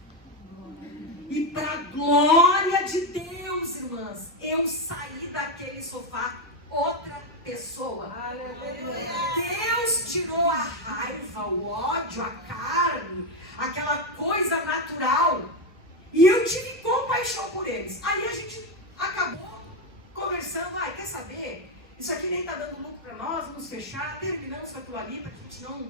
E para a glória de Deus, irmãs, eu saí daquele sofá outra pessoa. Deus tirou a raiva, o ódio, a carne, aquela coisa natural. E eu tive compaixão por eles. Aí a gente acabou conversando. Quer saber? Isso aqui nem está dando lucro para nós, vamos fechar. Terminamos com aquilo ali, para a gente não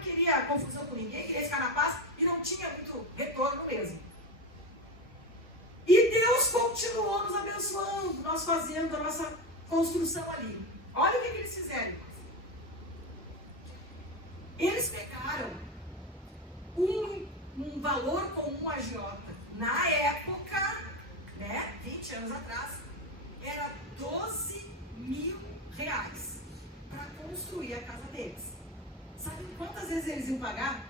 queria confusão com ninguém, queria ficar na paz e não tinha muito retorno mesmo. E Deus continuou nos abençoando, nós fazendo a nossa construção ali. Olha o que eles fizeram. Eles pegaram um valor comum agiota. Na época, 20 anos atrás, era 12 mil reais para construir a casa deles. Sabe quantas vezes eles iam pagar?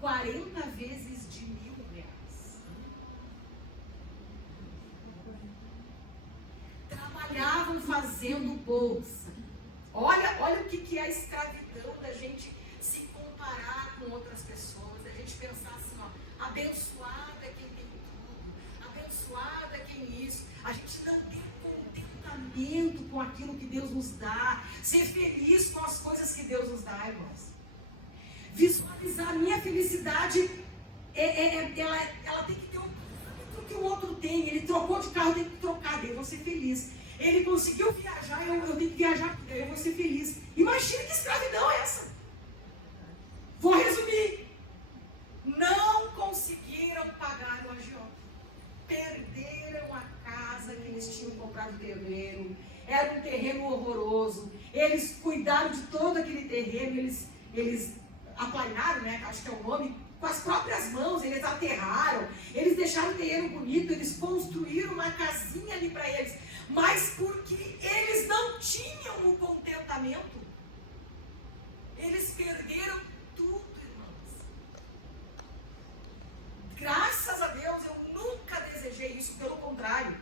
40 vezes de R$1.000. Trabalhavam fazendo bolsa. Olha o que é a escravidão da gente se comparar com outras pessoas, da gente pensar assim, abençoado é quem tem tudo, abençoado é quem isso. A gente não tem contentamento com aquilo que Deus nos dá, ser feliz com as coisas que Deus nos dá, irmãos. Visualizar a minha felicidade, ela tem que ter o que o outro tem. Ele trocou de carro, eu tenho que trocar, daí eu vou ser feliz. Ele conseguiu viajar, eu tenho que viajar, daí eu vou ser feliz. Imagina que escravidão é essa. Vou resumir. Não conseguiram pagar o agiota. Perderam a casa que eles tinham comprado no terreno. Era um terreno horroroso. Eles cuidaram de todo aquele terreno. Eles aplainaram, acho que é o nome, com as próprias mãos. Eles aterraram. Eles deixaram o terreno bonito. Eles construíram uma casinha ali para eles. Mas porque eles não tinham o contentamento, eles perderam tudo, irmãos. Graças a Deus, eu nunca desejei isso, pelo contrário.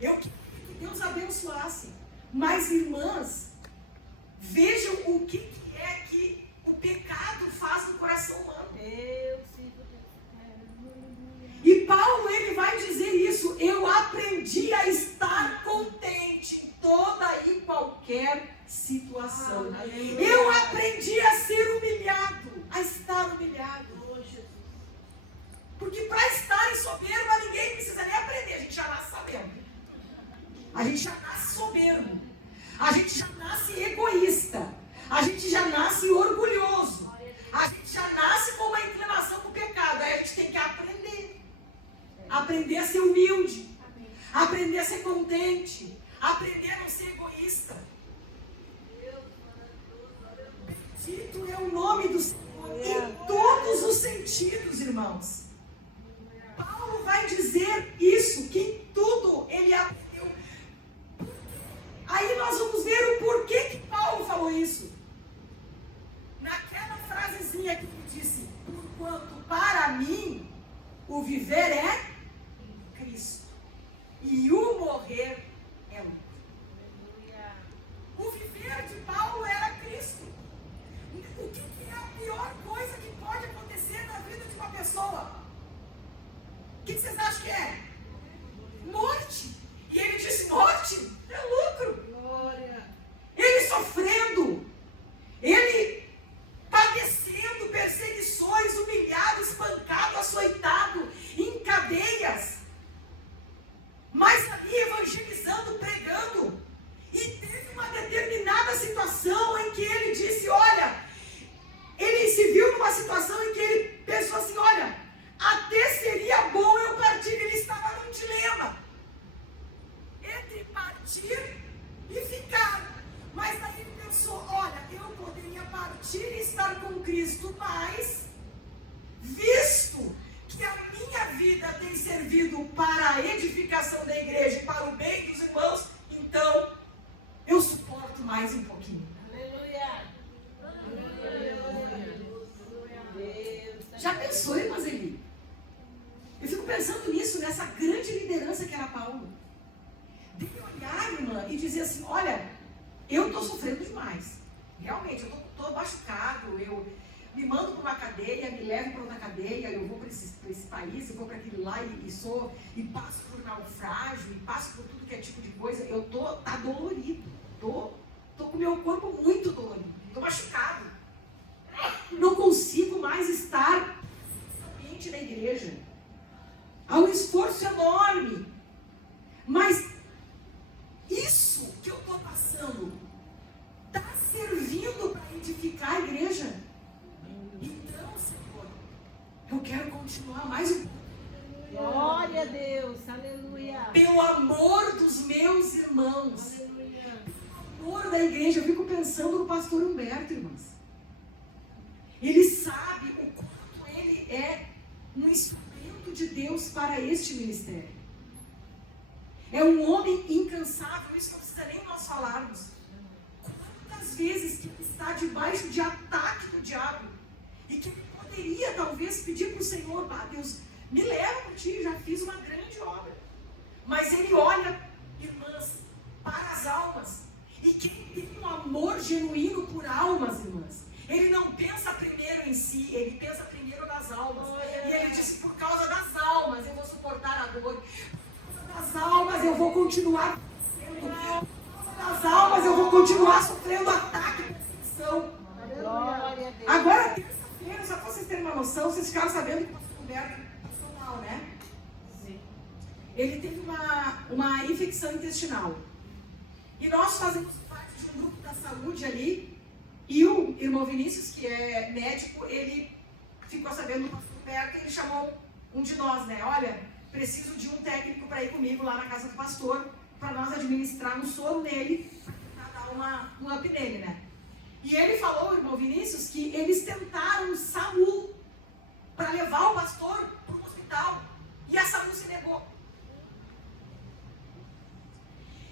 Eu queria que Deus abençoasse. Mas, irmãs, vejam o que é que o pecado faz no coração humano. E Paulo, ele vai dizer isso. Eu aprendi a estar contente em toda e qualquer situação. Eu aprendi a ser humilhado, a estar humilhado. Porque para estar em soberba, ninguém precisa nem aprender. A gente já nasce sabendo. A gente já nasce soberbo. A gente já nasce egoísta. A gente já nasce orgulhoso. A gente já nasce com uma inclinação para o pecado. Aí a gente tem que aprender. Aprender a ser humilde. Aprender a ser contente. Aprender a não ser egoísta. Bendito é o nome do Senhor em todos os sentidos, irmãos. Paulo vai dizer isso, que em tudo ele aprendeu. Aí nós vamos ver o porquê que Paulo falou isso. Naquela frasezinha que ele disse: porquanto para mim o viver é Cristo e o morrer é lucro. que vocês acham que é? Morte. E ele disse, morte é lucro. Glória. Ele sofrendo, ele padecendo perseguições, humilhado, espancado, açoitado, em cadeias, mas ali evangelizando, pregando. E teve uma determinada situação em que ele disse, olha, ele se viu numa situação em que ele pensou assim, olha, até seria bom eu partir. Ele estava num dilema entre partir e ficar. Mas aí ele pensou, olha, eu poderia partir e estar com Cristo, mas visto que a minha vida tem servido para a edificação da igreja e para o bem dos irmãos, então eu suporto mais um pouquinho. Aleluia. Já pensou, irmãs Eli? Eu fico pensando nisso, nessa grande liderança que era Paulo. De olhar, irmã, e dizer assim, olha, eu estou sofrendo demais. Realmente, eu estou machucado, eu me mando para uma cadeia, me levo para outra cadeia, eu vou para esse país, eu vou para aquele lá e passo por naufrágio, e passo por tudo que é tipo de coisa. Eu tá dolorido, tô com o meu corpo muito dolorido, estou machucado. Não consigo mais estar no ambiente da igreja. Há um esforço enorme. Mas isso que eu estou passando está servindo para edificar a igreja? Então, Senhor, eu quero continuar mais um pouco. Glória a Deus. Aleluia. Pelo amor dos meus irmãos. Aleluia. Pelo amor da igreja. Eu fico pensando no pastor Humberto, irmãs. Ele sabe o quanto ele é um instrumento de Deus para este ministério. É um homem incansável, isso não precisa nem nós falarmos. Quantas vezes que ele está debaixo de ataque do diabo e que ele poderia talvez pedir para o Senhor, Deus, me leva por ti, já fiz uma grande obra. Mas ele olha, irmãs, para as almas. E quem tem um amor genuíno por almas, irmãs, ele não pensa primeiro em si, ele pensa primeiro nas almas. E ele disse, por causa das almas eu vou suportar a dor. Por causa das almas eu vou continuar sofrendo. Por causa das almas eu vou continuar sofrendo ataque e perseguição. Glória a Deus. Agora, terça-feira, só para vocês terem uma noção, vocês ficaram sabendo que o pastor Humberto passou mal, né? Sim. Ele teve uma infecção intestinal. E nós fazemos parte de um grupo da saúde ali. E o irmão Vinícius, que é médico, ele ficou sabendo do pastor Humberto e ele chamou um de nós, né? Olha, preciso de um técnico para ir comigo lá na casa do pastor, para nós administrar um soro nele, para dar um up nele, né? E ele falou, o irmão Vinícius, que eles tentaram o SAMU para levar o pastor para o hospital. E a SAMU se negou.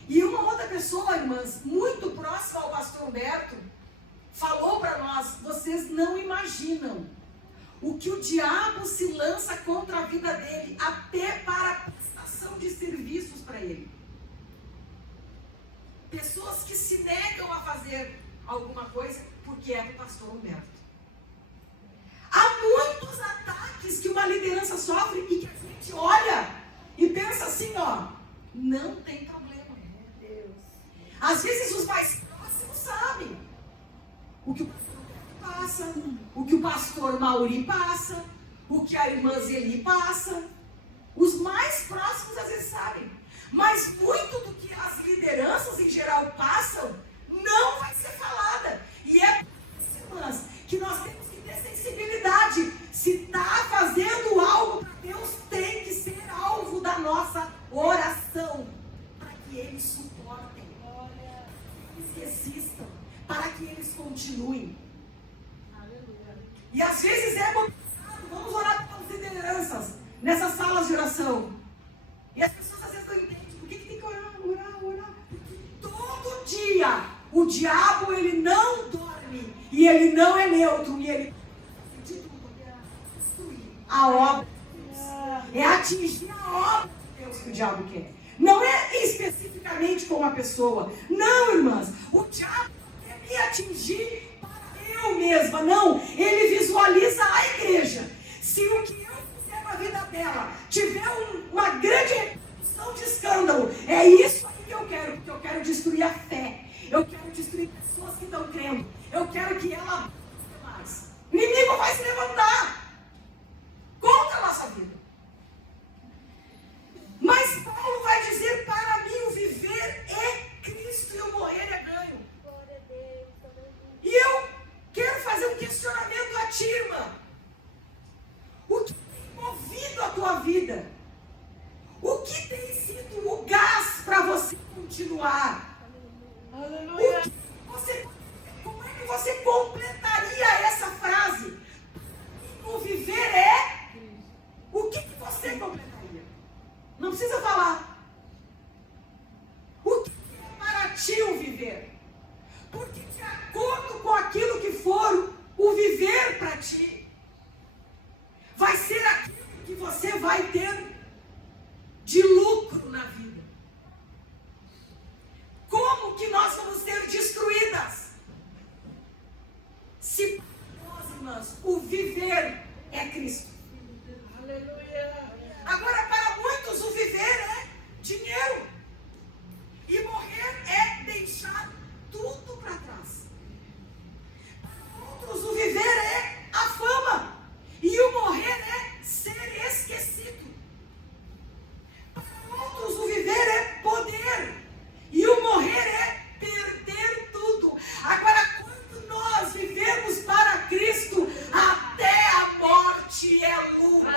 E uma outra pessoa, irmãs, muito próxima ao pastor Humberto, falou para nós, vocês não imaginam o que o diabo se lança contra a vida dele, até para a prestação de serviços para ele. Pessoas que se negam a fazer alguma coisa porque é do pastor Humberto. Há muitos ataques que uma liderança sofre e que a gente olha e pensa assim, ó, não tem problema. Às vezes os mais próximos sabem o que o pastor Humberto passa, o que o pastor Mauri passa, o que a irmã Zeli passa. Os mais próximos às vezes sabem. Mas muito do que as lideranças em geral passam não vai ser falada. E é por isso, irmãs, que nós temos que ter sensibilidade. Se está fazendo algo para Deus, tem que ser alvo da nossa oração. Para que eles suportem, para que eles resistam, para que eles continuem. Aleluia. E às vezes é complicado. Vamos orar pelas lideranças nessas salas de oração. E as pessoas às vezes não entendem por que tem que orar. Porque todo dia o diabo ele não dorme e ele não é neutro e ele de tudo para destruir a obra de Deus. É atingir a obra de Deus que o diabo quer. Não é especificamente com uma pessoa. Não, irmãs. O diabo quer me atingir para eu mesma. Não. Ele visualiza a igreja. Se o que eu fizer na vida dela tiver uma grande repercussão de escândalo, é isso aí que eu quero, porque eu quero destruir a fé. Eu quero destruir pessoas que estão crendo. Eu quero que ela mais. O inimigo vai se levantar contra a nossa vida. Mas Paulo vai dizer: para mim o viver é Cristo e o morrer é ganho. E eu quero fazer um questionamento a ti, irmã. O que tem movido a tua vida? O que tem sido o gás para você continuar? Aleluia. Como é que você completaria essa frase? O viver é... O que você completaria? Não precisa falar. O que é para ti o viver? Porque de acordo com aquilo que for o viver para ti, vai ser aquilo que você vai ter de lucro na vida. Como que nós vamos ser destruídas? Se para nós, irmãs, o viver é Cristo. Aleluia. Agora, para muitos, o viver é dinheiro. E morrer é deixar tudo para trás. Para outros, o viver é a fama. E o morrer é ser esquecido. Para outros, o viver é poder. E o morrer é perder tudo. Agora, quando nós vivemos para Cristo, até a morte é lucro.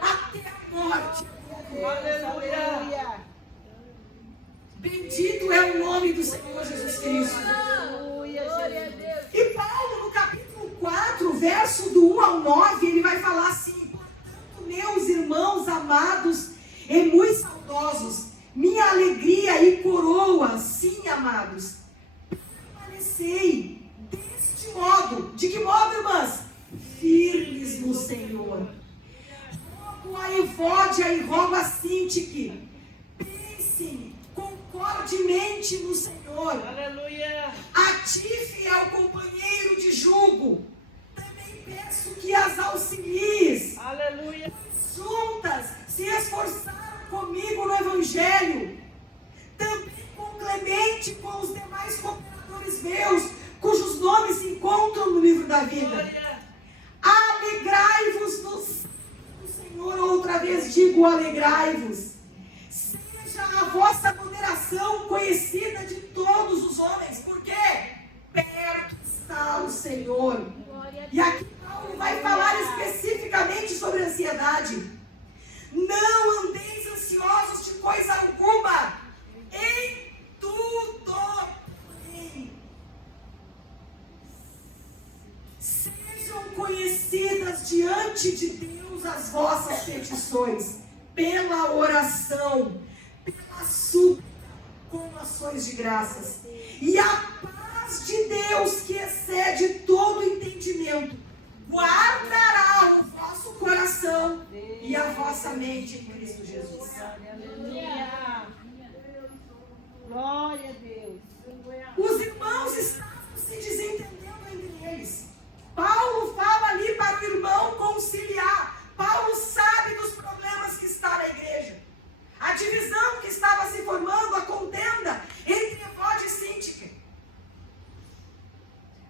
Até a morte é lucro. Aleluia. Bendito é o nome do Senhor Jesus Cristo. Aleluia, Jesus. E Paulo, no capítulo 4, verso do 1 ao 9, ele vai falar assim: portanto, meus irmãos amados e muito saudosos, minha alegria e coroa, sim, amados, permanecei deste modo. De que modo, irmãs? Firmes no Senhor. Rogo a Evódia e rogo a Sintique, pensem concordemente no Senhor. Aleluia. A ti, fiel companheiro de jugo, também peço que as auxilies. Aleluia. Juntas se esforçaram comigo no Evangelho, também com Clemente, com os demais cooperadores meus, cujos nomes se encontram no livro da vida. Glória. Alegrai-vos no Senhor, outra vez digo, alegrai-vos. Seja a vossa moderação conhecida de todos os homens, porque perto está o Senhor. E aqui Paulo vai falar especificamente sobre ansiedade. Não andeis ansiosos de coisa alguma, em tudo, porém, sejam conhecidas diante de Deus as vossas petições, pela oração, pela súplica, com ações de graças. E a paz de Deus, que excede todo entendimento, guardará o vosso coração e a vossa mente em Cristo Jesus. Aleluia. Glória a Deus. Os irmãos estavam se desentendendo entre eles. Paulo fala ali para o irmão conciliar. Paulo sabe dos problemas que está na igreja. A divisão que estava se formando, a contenda entre Evódia e Sintique.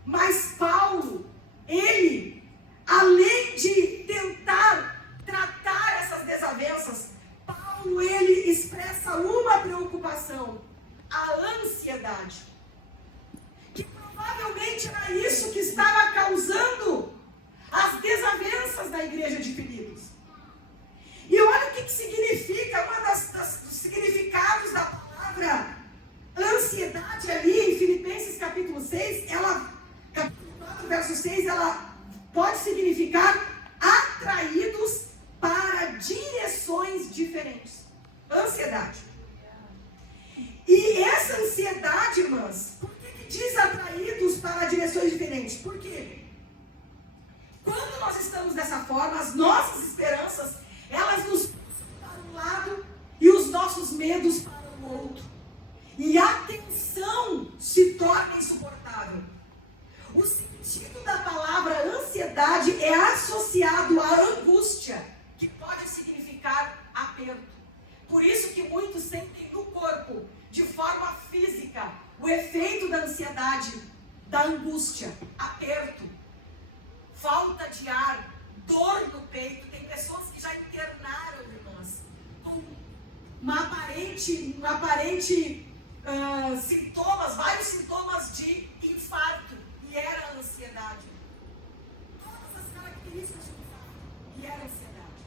Mas Paulo, ele, além de tentar tratar essas desavenças, Paulo, ele expressa uma preocupação: a ansiedade. Que provavelmente era isso que estava causando as desavenças da igreja de Filipos. E olha o que significa, dos significados da palavra ansiedade ali em Filipenses capítulo 6, capítulo 4, verso 6, ela pode significar atraídos para direções diferentes. Ansiedade. E essa ansiedade, irmãs, por que diz atraídos para direções diferentes? Porque quando nós estamos dessa forma, as nossas esperanças, elas nos puxam para um lado e os nossos medos para o outro. E a tensão se torna insuportável. O sentido da palavra ansiedade é associado à da angústia, aperto, falta de ar, dor no peito. Tem pessoas que já internaram, irmãs, com sintomas, vários sintomas de infarto, e era a ansiedade. Todas as características de infarto, e era a ansiedade.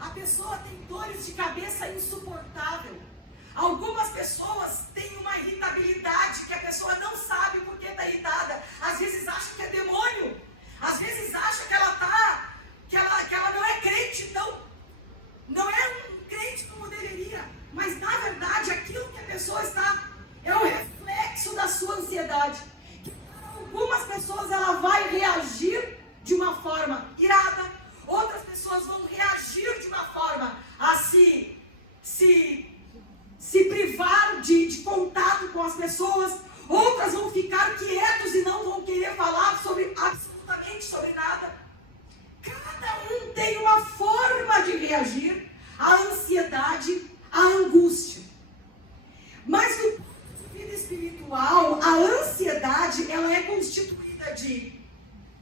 A pessoa tem dores de cabeça insuportável. Algumas pessoas têm uma irritabilidade que a pessoa não sabe por que está irritada. Às vezes acha que é demônio. Às vezes acha que ela não é crente, não é um crente como deveria. Mas na verdade aquilo que a pessoa está é o reflexo da sua ansiedade. Que para algumas pessoas ela vai reagir de uma forma irada, outras pessoas vão reagir de uma forma a se privar de contato com as pessoas, outras vão ficar quietos e não vão querer falar absolutamente sobre nada. Cada um tem uma forma de reagir à ansiedade, à angústia. Mas no ponto de vida espiritual, a ansiedade ela é constituída de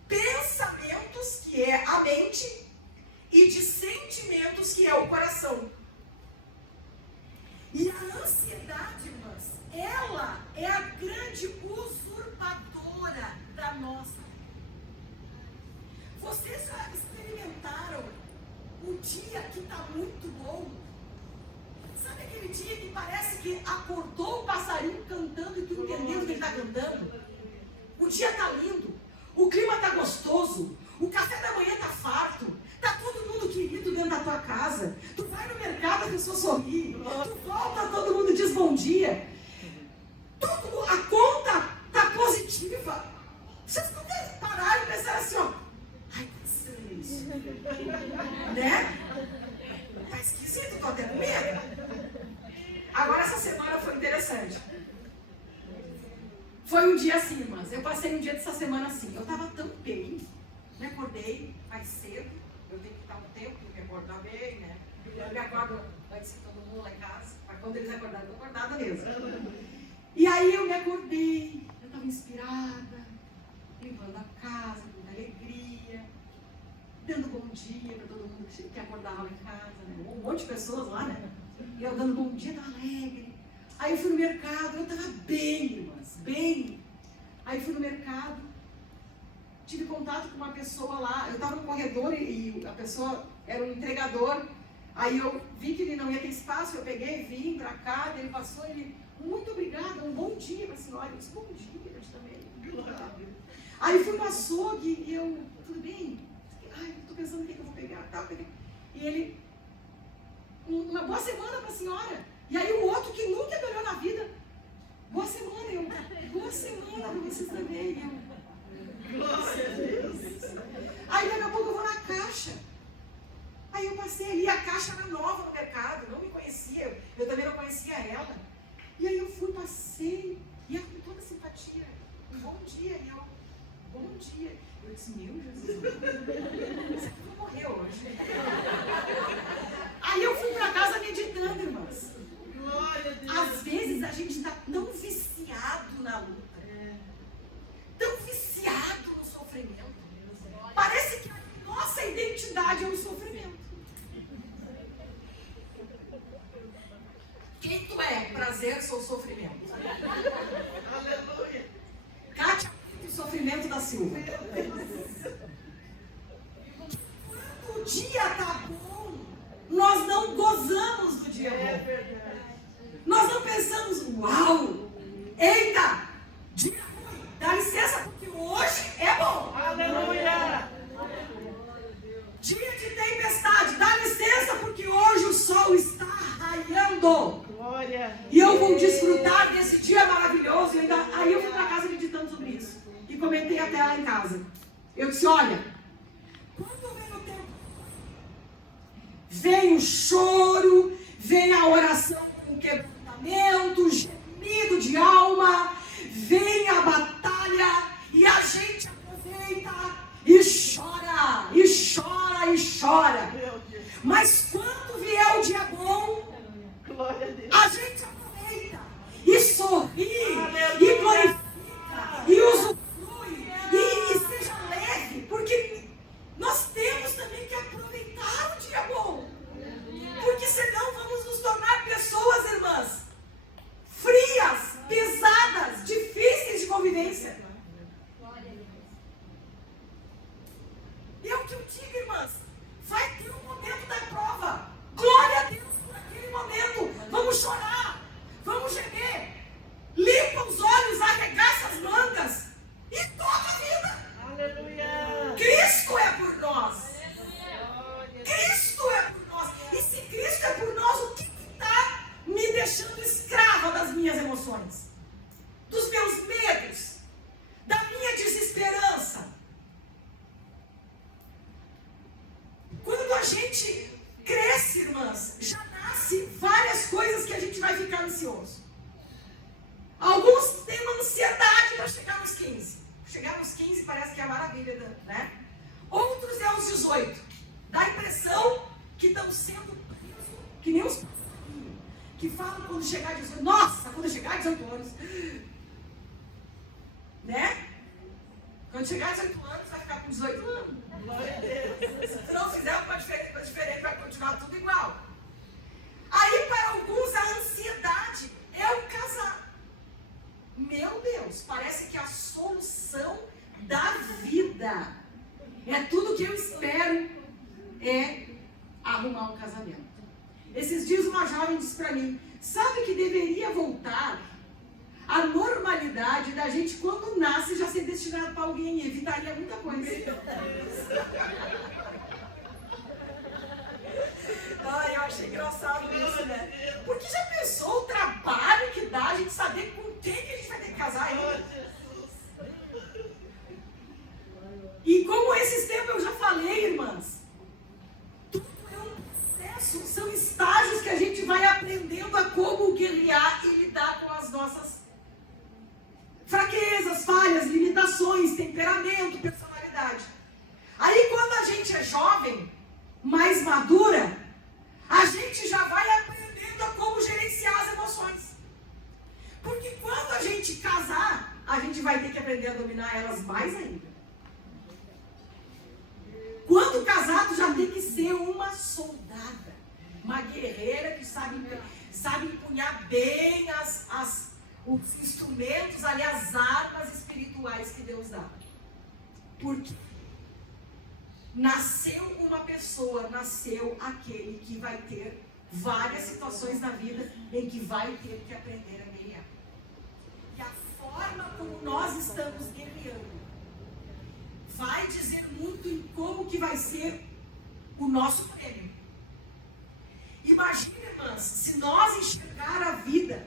pensamentos, que é a mente, e de sentimentos, que é o coração. E a ansiedade, irmãs, ela é a grande usurpadora da nossa vida. Vocês já experimentaram o dia que está muito bom? Sabe aquele dia que parece que acordou o passarinho cantando e tu entendendo que ele está cantando? O dia está lindo, o clima está gostoso, o café da manhã está farto, está todo mundo querido dentro da tua casa. Tu vai no mercado, a pessoa sorri, tu volta, todo mundo diz bom dia. A conta está positiva. Vocês não querem parar e pensar assim, ó. Ai, que estranho isso. Né? Tá esquisito, tô até com medo. Agora essa semana foi interessante. Foi um dia assim, irmãs. Eu passei um dia dessa semana assim. Eu tava tão bem. Me acordei mais cedo. Eu tenho que dar um tempo de me acordar bem, né? Eu me acordo antes de todo mundo lá em casa. Mas quando eles acordaram, eu tô acordada mesmo. E aí eu me acordei. Eu tava inspirada. Limpando a casa, com muita alegria. Dando bom dia para todo mundo que acordava lá em casa, né? Um monte de pessoas lá, né? E eu dando bom dia, tava alegre. Aí eu fui no mercado, eu tava bem, irmãs, bem. Aí fui no mercado, tive contato com uma pessoa lá. Eu tava no corredor e a pessoa era um entregador. Aí eu vi que ele não ia ter espaço, eu peguei, vim pra cá, ele passou, ele, muito obrigada, um bom dia pra senhora. Eu disse, bom dia, eu também. Aí fui no açougue e eu, tudo bem? Ai, tô pensando o que eu vou pegar, tá? E ele, uma boa semana pra senhora. E aí o outro que nunca me olhou na vida, boa semana, eu, boa semana pra vocês também, eu. Glória a Deus. Aí daqui a pouco eu vou na caixa. Aí eu passei ali, a caixa era nova no mercado, não me conhecia, eu também não conhecia ela. E aí eu fui, passei, e ela com toda simpatia, um bom dia, e eu, bom dia. Eu disse, meu Jesus, você não morreu hoje. Aí eu fui pra casa meditando, irmãs. Glória a Deus. Às vezes a gente está tão viciado na luta, tão viciado no sofrimento. Parece que a nossa identidade é um sofrimento. Quem tu é? Prazer ou sofrimento? Aleluia. Kátia, o sofrimento da Silva. Quando o dia tá bom, nós não gozamos do dia bom. Nós não pensamos, uau, eita, dia ruim, dá licença porque hoje é bom. Aleluia. Dia de tempestade, dá licença porque hoje o sol está raiando. Glória. E eu vou desfrutar desse dia maravilhoso. Aí eu fui para casa meditando sobre isso. E comentei até lá em casa. Eu disse, olha, quando vem o tempo, vem o choro, vem a oração com quebrantamento, gemido de alma, vem a batalha e a gente aproveita e chora, e chora, e chora. Mas quando vier o dia bom, a gente aproveita e sorri, e glorifica, e usufrui e seja leve, porque nós temos também que aproveitar o dia bom. Porque senão vamos nos tornar pessoas, irmãs, frias, pesadas, difíceis de convivência. E é o que eu digo, irmãs, vai ter um momento da prova. Glória a Deus por aquele momento. Vamos chorar, vamos gemer, limpa os olhos, arregaça as mangas e toca a vida. Aleluia. Cristo é por nós. Cristo é por nós. E se Cristo é por nós, o que está me deixando escrava das minhas emoções, dos meus medos, da minha desesperança? Quando a gente cresce, irmãs, já nasce várias coisas que a gente vai ficar ansioso. Alguns têm uma ansiedade para chegar nos 15. Chegar nos 15 parece que é a maravilha, né? Outros é aos 18. Dá a impressão que estão sendo que nem os passarinhos, que falam quando chegar a 18. Nossa, quando chegar a 18 anos, né? Quando chegar a 18 anos, vai ficar com 18 anos. Glória a Deus. Se não fizer uma diferente, vai continuar tudo igual. Aí, para alguns, a ansiedade é o casar. Meu Deus, parece que a solução da vida é tudo que eu espero é arrumar um casamento. Esses dias uma jovem disse para mim, sabe que deveria voltar a normalidade da gente quando nasce já ser destinado para alguém, evitaria muita coisa. Ai, eu achei engraçado isso, né? Porque já pensou o trabalho que dá a gente saber com quem que a gente vai ter que casar ainda? E como esses tempos eu já falei, irmãs, tudo é um processo, são estágios que a gente vai aprendendo a como guerrear e lidar com as nossas fraquezas, falhas, limitações, temperamento, personalidade. Aí quando a gente é jovem, mais madura, a gente já vai aprendendo a como gerenciar as emoções. Porque quando a gente casar, a gente vai ter que aprender a dominar elas mais ainda. Quando casado, já tem que ser uma soldada, uma guerreira que sabe empunhar bem os instrumentos, ali, as armas espirituais que Deus dá. Porque nasceu uma pessoa, nasceu aquele que vai ter várias situações na vida em que vai ter que aprender a guerrear. E a forma como nós estamos guerreando vai dizer muito em como que vai ser o nosso prêmio. Imagina, irmãs, se nós enxergar a vida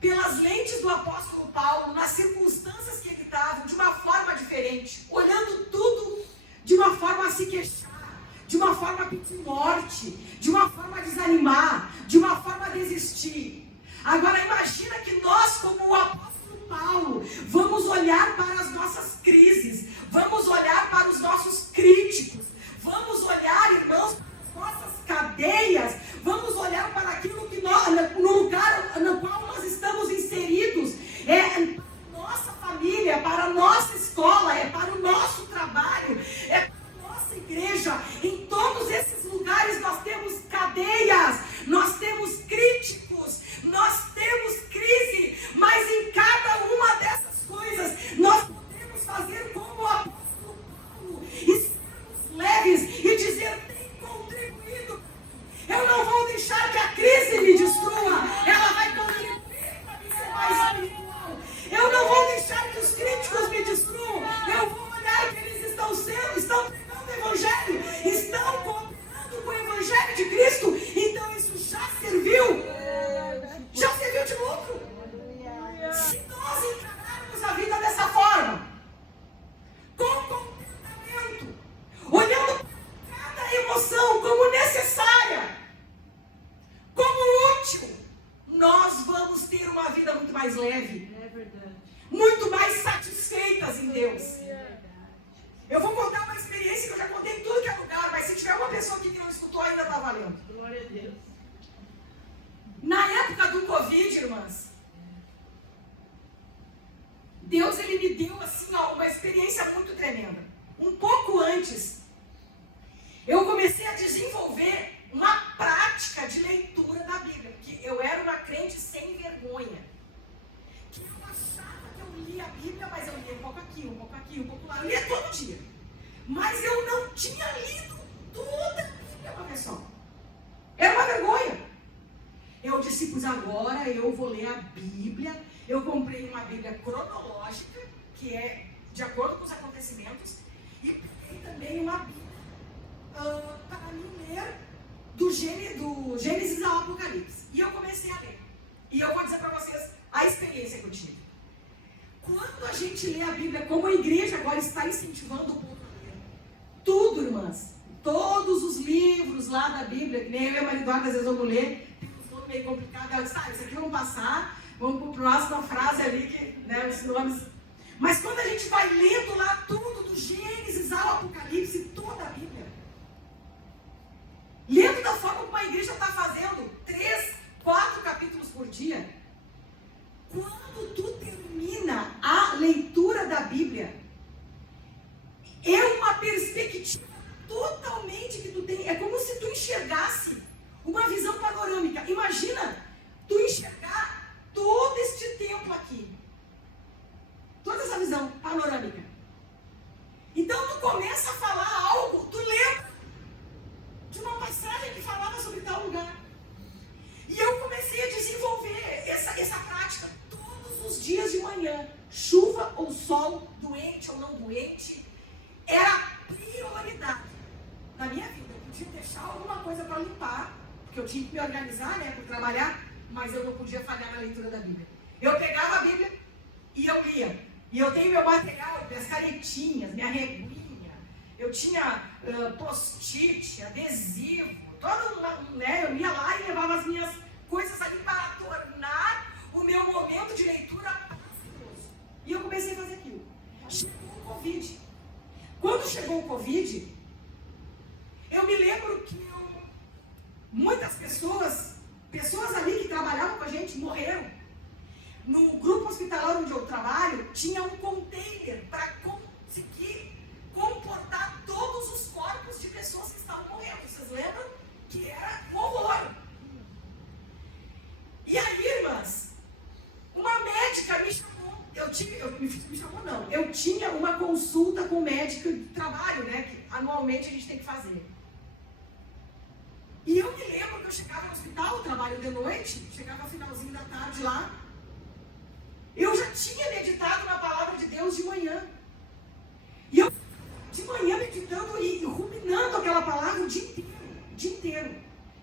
pelas lentes do apóstolo Paulo, nas circunstâncias que ele estava, de uma forma diferente, olhando tudo de uma forma a se queixar, de uma forma a pedir morte, de uma forma a desanimar, de uma forma a desistir. Agora imagina que nós, como o apóstolo Paulo, vamos olhar para as nossas crises, vamos olhar para os nossos críticos, vamos olhar, irmãos, para as nossas cadeias, vamos olhar para aquilo que nós, no lugar no qual nós estamos inseridos, é nossa família, para a nossa escola, é para o nosso trabalho, é para a nossa igreja. Em todos esses lugares nós temos cadeias, nós temos críticos, nós temos crise, mas em cada uma dessas coisas nós podemos fazer como o apóstolo Paulo e sermos leves e dizer: tem contribuído. Eu não vou deixar que a crise me destrua, ela vai contribuir para me ser mais espiritual. Eu não vou deixar que os críticos me destruam, eu vou olhar que eles estão pregando o Evangelho, estão cooperando com o Evangelho de Cristo, então isso já serviu de lucro. Se nós encararmos a vida dessa forma, com contentamento, olhando para cada emoção como necessária, como útil, nós vamos ter uma vida muito mais leve, muito mais satisfeitas em Deus. Eu vou contar uma experiência que eu já contei em tudo que é lugar, mas se tiver uma pessoa aqui que não escutou, ainda está valendo. Glória a Deus. Na época do Covid, irmãs, comecei a desenvolver uma prática de leitura da Bíblia, porque eu era uma crente sem vergonha. Que eu achava que eu lia a Bíblia, mas eu lia um pouco aqui, um pouco aqui, um pouco lá. Eu lia todo dia. Mas eu não tinha lido toda a Bíblia uma vez só. Era uma vergonha. Eu disse, pois agora eu vou ler a Bíblia. Eu comprei uma Bíblia cronológica, que é de acordo com os acontecimentos, e peguei também uma Bíblia para mim ler do Gênesis ao Apocalipse. E eu comecei a ler. E eu vou dizer para vocês a experiência que eu tive. Quando a gente lê a Bíblia, como a igreja agora está incentivando o povo a ler, tudo, irmãs, todos os livros lá da Bíblia, que nem eu e a Maria Eduarda, às vezes eu vou ler, tem uns nomes meio complicados, ela diz, isso aqui vamos passar, vamos para a próxima frase ali, que, né, os nomes. Mas quando a gente vai lendo lá tudo, do Gênesis ao Apocalipse, toda a Bíblia, lendo da forma como a igreja está fazendo, 3, 4 capítulos por dia, quando tu termina a leitura da Bíblia, é uma perspectiva totalmente que tu tem, é como se tu enxergasse uma visão panorâmica. Imagina tu enxergar todo este templo aqui, toda essa visão panorâmica. Então tu começa a falar algo, tu lembra de uma passagem que falava sobre tal lugar. E eu comecei a desenvolver essa prática todos os dias de manhã, chuva ou sol, doente ou não doente, era prioridade na minha vida. Eu podia deixar alguma coisa para limpar, porque eu tinha que me organizar, né, para trabalhar, mas eu não podia falhar na leitura da Bíblia. Eu pegava a Bíblia e eu lia. E eu tenho meu material, minhas canetinhas, minha reguinha, eu tinha post-it, adesivo, todo, né, eu ia lá e levava as minhas coisas ali para tornar o meu momento de leitura prazeroso. E eu comecei a fazer aquilo. Chegou o Covid. Quando chegou o Covid, eu me lembro que muitas pessoas ali que trabalhavam com a gente morreram. No grupo hospitalar onde eu trabalho, tinha um container para conseguir comportar todos os corpos de pessoas que estavam morrendo. Vocês lembram? Que era um horror. E aí, irmãs, uma médica me chamou. Eu tinha uma consulta com o médico de trabalho, né? Que anualmente a gente tem que fazer. E eu me lembro que eu chegava no hospital, eu trabalho de noite, chegava no finalzinho da tarde lá. Eu já tinha meditado na palavra de Deus de manhã. E eu, de manhã, meditando e ruminando aquela palavra o dia inteiro.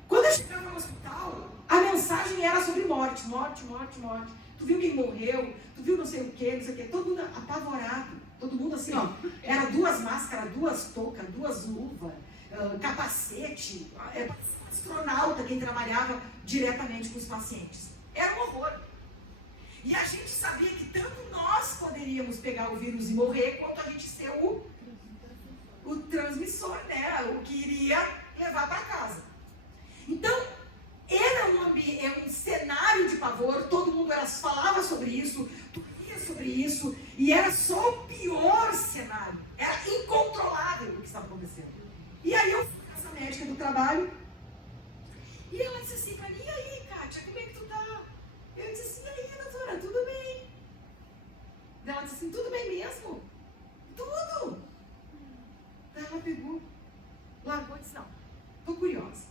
Quando eu chegava no hospital, a mensagem era sobre morte, morte, morte, morte. Tu viu quem morreu, tu viu não sei o que, todo mundo apavorado. Todo mundo assim, ó, era 2 máscaras, 2 toucas, 2 luvas, capacete, astronauta quem trabalhava diretamente com os pacientes. Era um horror. E a gente sabia que tanto nós poderíamos pegar o vírus e morrer, quanto a gente ser o transmissor, né? O que iria levar para casa. Então, era um cenário de pavor, todo mundo falava sobre isso, tu lia sobre isso, e era só o pior cenário. Era incontrolável o que estava acontecendo. E aí eu fui com essa médica do trabalho, e ela disse assim para mim, e aí, Kátia, como é que tu tá? Eu disse assim, e aí, doutora, tudo bem? Ela disse assim, tudo bem mesmo? Tudo! Daí ela pegou, largou e disse, não, tô curiosa.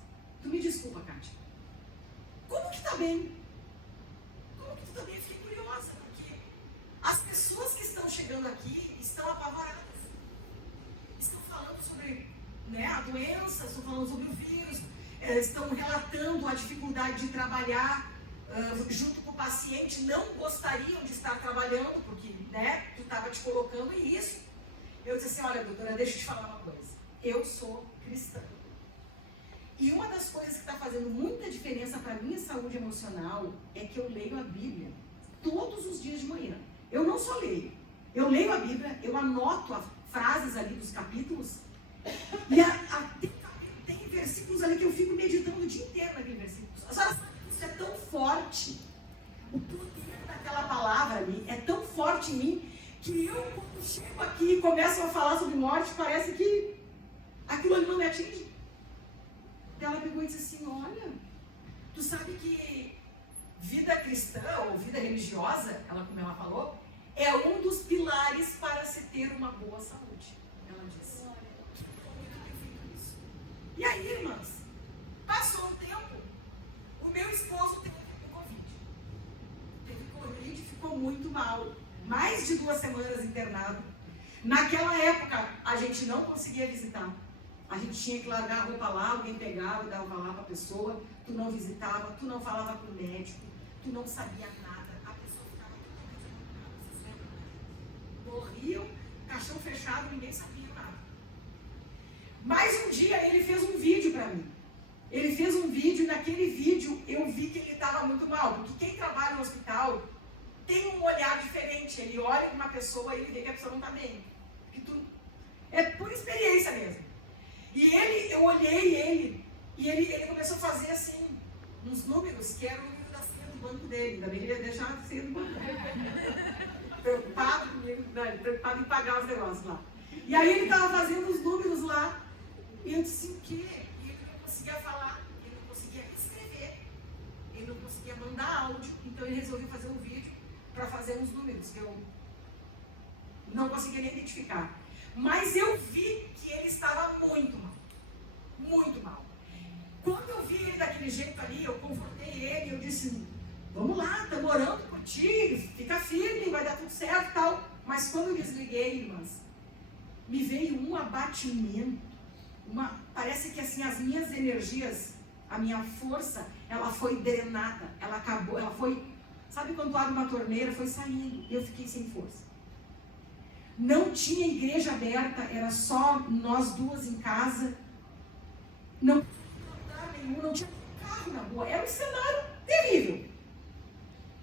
Tu me desculpa, Kátia. Como que tá bem? Como que tu tá bem? Eu fiquei curiosa, porque as pessoas que estão chegando aqui estão apavoradas. Estão falando sobre, né, a doença, estão falando sobre o vírus, estão relatando a dificuldade de trabalhar junto com o paciente, não gostariam de estar trabalhando, porque, né, tu estava te colocando isso. Eu disse assim, olha, doutora, deixa eu te falar uma coisa. Eu sou cristã. E uma das coisas que está fazendo muita diferença para a minha saúde emocional é que eu leio a Bíblia todos os dias de manhã. Eu não só leio. Eu leio a Bíblia, eu anoto as frases ali dos capítulos. E tem versículos ali que eu fico meditando o dia inteiro naquele versículo. A senhora sabe que isso é tão forte. O poder daquela palavra ali é tão forte em mim que eu, quando chego aqui e começo a falar sobre morte, parece que aquilo ali não me atinge. Ela pegou e disse assim, olha, tu sabe que vida cristã ou vida religiosa, como ela falou, é um dos pilares para se ter uma boa saúde. Ela disse. E aí, irmãs, passou um tempo, o meu esposo teve Covid. Teve Covid, ficou muito mal. Mais de 2 semanas internado. Naquela época, a gente não conseguia visitar. A gente tinha que largar a roupa lá, alguém pegava e dava lá para a pessoa. Tu não visitava, tu não falava com o médico, tu não sabia nada. A pessoa ficava totalmente vocês lembram? Morriam, caixão fechado, ninguém sabia nada. Mas um dia ele fez um vídeo para mim. Ele fez um vídeo e naquele vídeo eu vi que ele estava muito mal. Porque quem trabalha no hospital tem um olhar diferente. Ele olha para uma pessoa e ele vê que a pessoa não está bem. É por experiência mesmo. E eu olhei ele, e ele começou a fazer assim, uns números, que era o número da senha do banco dele. Ainda bem que ele ia deixar a senha do banco dele. Preocupado comigo, preocupado em pagar os negócios lá. E aí ele estava fazendo os números lá, e eu disse, o quê? E ele não conseguia falar, ele não conseguia escrever, ele não conseguia mandar áudio, então ele resolveu fazer um vídeo para fazer uns números, que eu não conseguia nem identificar. Mas eu vi que ele estava muito mal. Muito mal. Quando eu vi ele daquele jeito ali, eu confortei ele, eu disse, vamos lá, estamos orando por ti, fica firme, vai dar tudo certo e tal. Mas quando eu desliguei, irmãs, me veio um abatimento, parece que assim, as minhas energias, a minha força, ela foi drenada, ela acabou, ela foi, sabe quando abre uma torneira, foi saindo, eu fiquei sem força. Não tinha igreja aberta, era só nós duas em casa. Não tinha lugar nenhum, não tinha carro na rua. Era um cenário terrível.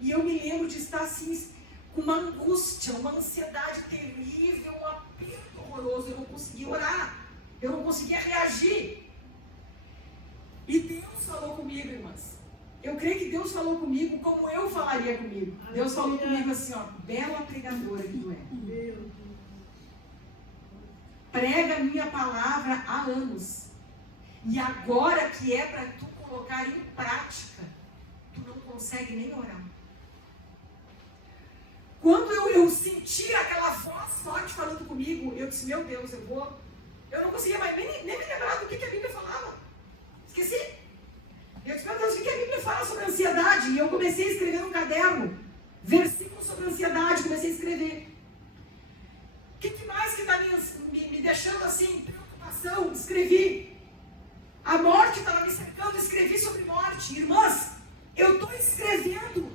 E eu me lembro de estar assim, com uma angústia, uma ansiedade terrível, um aperto horroroso. Eu não conseguia orar, eu não conseguia reagir. E Deus falou comigo, irmãs. Eu creio que Deus falou comigo como eu falaria comigo. Deus falou comigo assim, ó, bela pregadora que tu é. Prega a minha palavra há anos. E agora que é para tu colocar em prática, tu não consegue nem orar. Quando eu senti aquela voz forte falando comigo, eu disse, meu Deus, eu não conseguia mais nem me lembrar do que a Bíblia falava. Esqueci. Eu disse, meu Deus, o que a Bíblia fala sobre ansiedade? E eu comecei a escrever no caderno, versículos sobre ansiedade, comecei a escrever. O que mais que está me deixando assim, preocupação? Escrevi. A morte estava me cercando, escrevi sobre morte. Irmãs, eu estou escrevendo.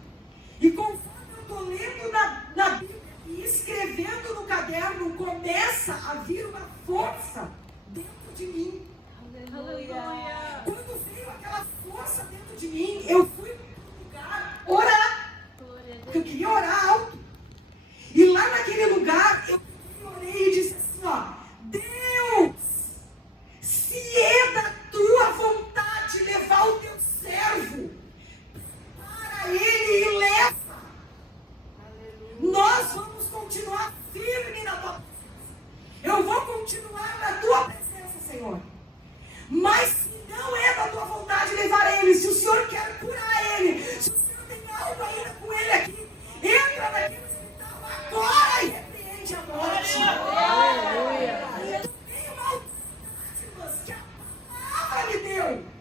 E conforme eu estou lendo na Bíblia e escrevendo no caderno, começa a vir uma força dentro de mim. Aleluia. Quando veio aquela força dentro de mim, eu fui para um lugar orar. Porque eu queria orar alto. E lá naquele lugar, eu orei e disse assim, ó, Deus, se é da tua vontade levar o teu servo, para ele e leva. Nós vamos continuar firme na tua presença. Eu vou continuar na tua presença, Senhor. Mas se não é da tua vontade levar ele, se o Senhor quer curar ele, se o Senhor tem algo ainda com ele aqui, entra naquele hospital agora e repreende a morte. Aleluia. Eu tenho uma autoridade, irmãs, que a palavra me deu.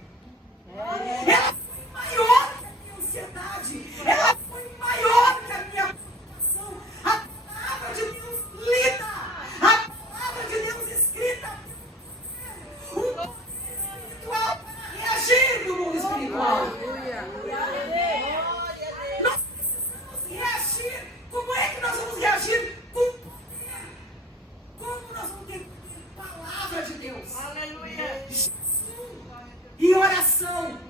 Ela foi maior que a minha ansiedade. Ela foi maior que a minha preocupação. A palavra de Deus lida. A palavra de Deus escrita. Um poder espiritual para reagir no mundo espiritual. Nós precisamos reagir. Como é que nós vamos reagir? Com poder. Como nós vamos ter poder? Palavra de Deus. Aleluia. E oração.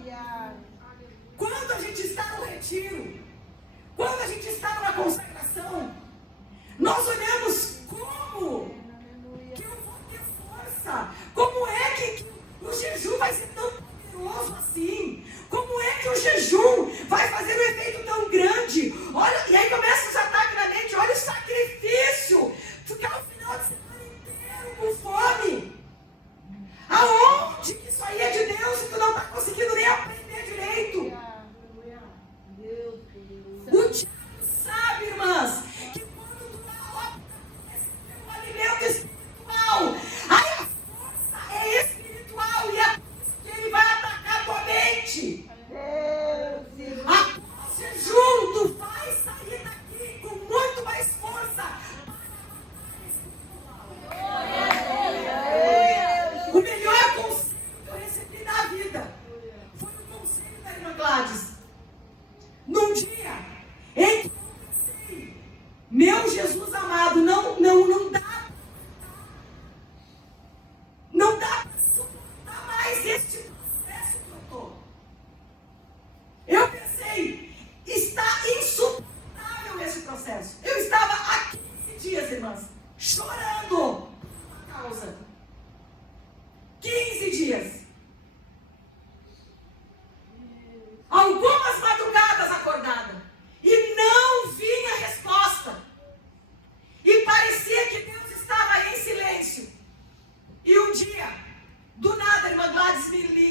Quando a gente está no retiro, quando a gente está numa consagração, nós olhamos como que eu vou ter força, como é que o jejum vai ser tão poderoso assim, como é que o jejum vai fazer um efeito tão grande. Olha, e aí começa os ataques na mente, olha o sacrifício, ficar o final de semana inteiro com fome. Aonde isso aí é de Deus e tu não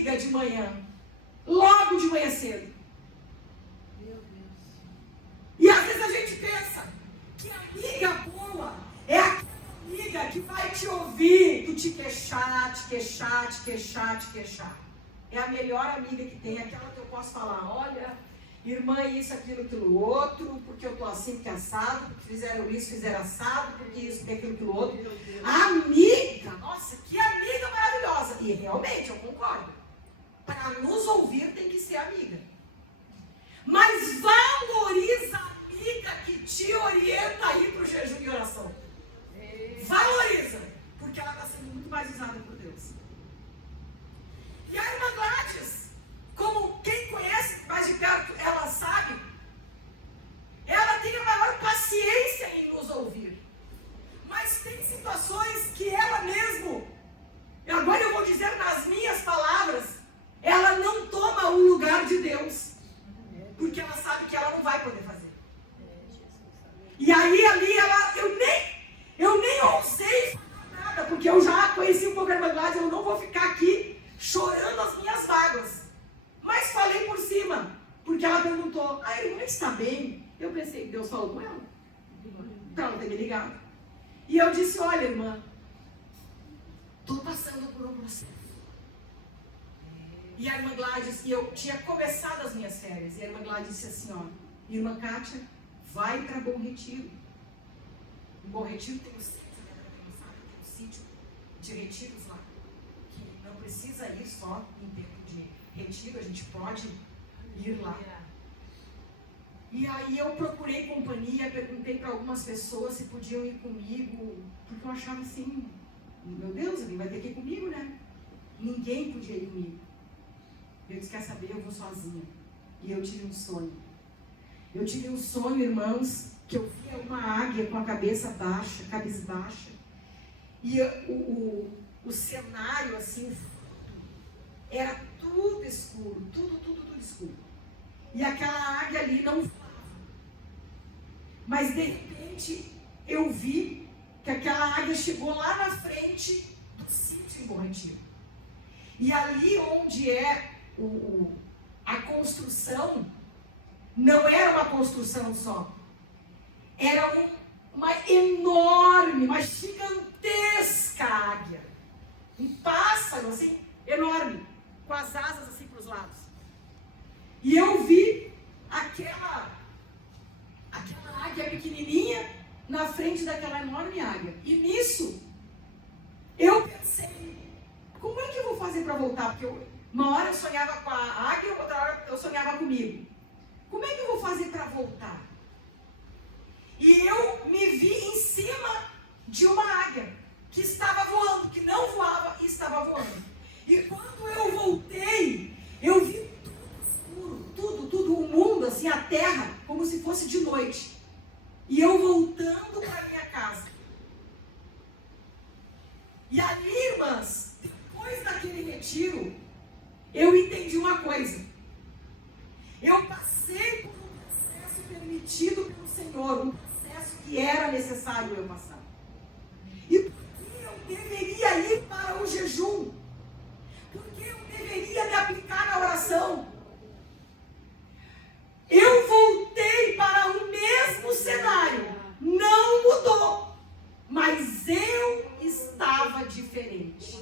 amiga de manhã, logo de manhã cedo. Meu Deus. E às vezes a gente pensa que amiga boa é aquela amiga que vai te ouvir, tu te queixar, te queixar, te queixar, te queixar. É a melhor amiga que tem, aquela que eu posso falar, olha, irmã, isso, aquilo, outro, porque eu tô assim, porque assado, porque fizeram isso, fizeram assado, porque isso, porque aquilo, outro. Amiga, nossa, que amiga maravilhosa. E realmente, eu concordo. Para nos ouvir tem que ser amiga. Mas valoriza a amiga que te orienta a ir para o jejum e oração. Valoriza, porque ela está sendo muito mais usada por Deus. E a irmã Gladys, como quem conhece mais de perto, ela sabe, ela tem a maior paciência em nos ouvir. Mas tem situações que ela mesmo, agora eu vou dizer nas minhas palavras, ela não toma o lugar de Deus. Porque ela sabe que ela não vai poder fazer. E aí ali eu nem ousei falar nada, porque eu já conheci um pouco a irmã Gladys, eu não vou ficar aqui chorando as minhas mágoas. Mas falei por cima, porque ela perguntou, a irmã está bem? Eu pensei, Deus falou com ela, para ela ter me ligado. E eu disse, olha irmã, estou passando por um processo. E a irmã Gladys, e eu tinha começado as minhas férias, e a irmã Gladys disse assim, ó, irmã Kátia, vai para Bom Retiro. Em Bom Retiro tem um sítio de retiros lá, que não precisa ir só em tempo de retiro, a gente pode ir lá. E aí eu procurei companhia, perguntei para algumas pessoas se podiam ir comigo, porque eu achava assim, meu Deus, alguém vai ter que ir comigo, né? Ninguém podia ir comigo. Eu disse, quer saber, eu vou sozinha. E eu tive um sonho. Eu tive um sonho, irmãos, que eu via uma águia com a cabeça baixa, cabisbaixa. E o cenário, assim, era tudo escuro, tudo escuro. E aquela águia ali não voava. Mas, de repente, eu vi que aquela águia chegou lá na frente do sítio em Bom Retiro. E ali onde é a construção, não era uma construção só, era uma enorme, uma gigantesca águia, um pássaro assim, enorme, com as asas assim para os lados. E eu vi aquela águia pequenininha na frente daquela enorme águia. E nisso, eu pensei, como é que eu vou fazer para voltar? Porque uma hora eu sonhava com a águia, outra hora eu sonhava comigo. Como é que eu vou fazer para voltar? E eu me vi em cima de uma águia que estava voando, que não voava e estava voando. E quando eu voltei, eu vi tudo escuro, tudo, o mundo, assim, a terra, como se fosse de noite. E eu voltando para minha casa. E ali, irmãs, depois daquele retiro, eu entendi uma coisa. Eu passei por um processo permitido pelo Senhor, um processo que era necessário eu passar. E por que eu deveria ir para o jejum? Por que eu deveria me aplicar na oração? Eu voltei para o mesmo cenário. Não mudou. Mas eu estava diferente.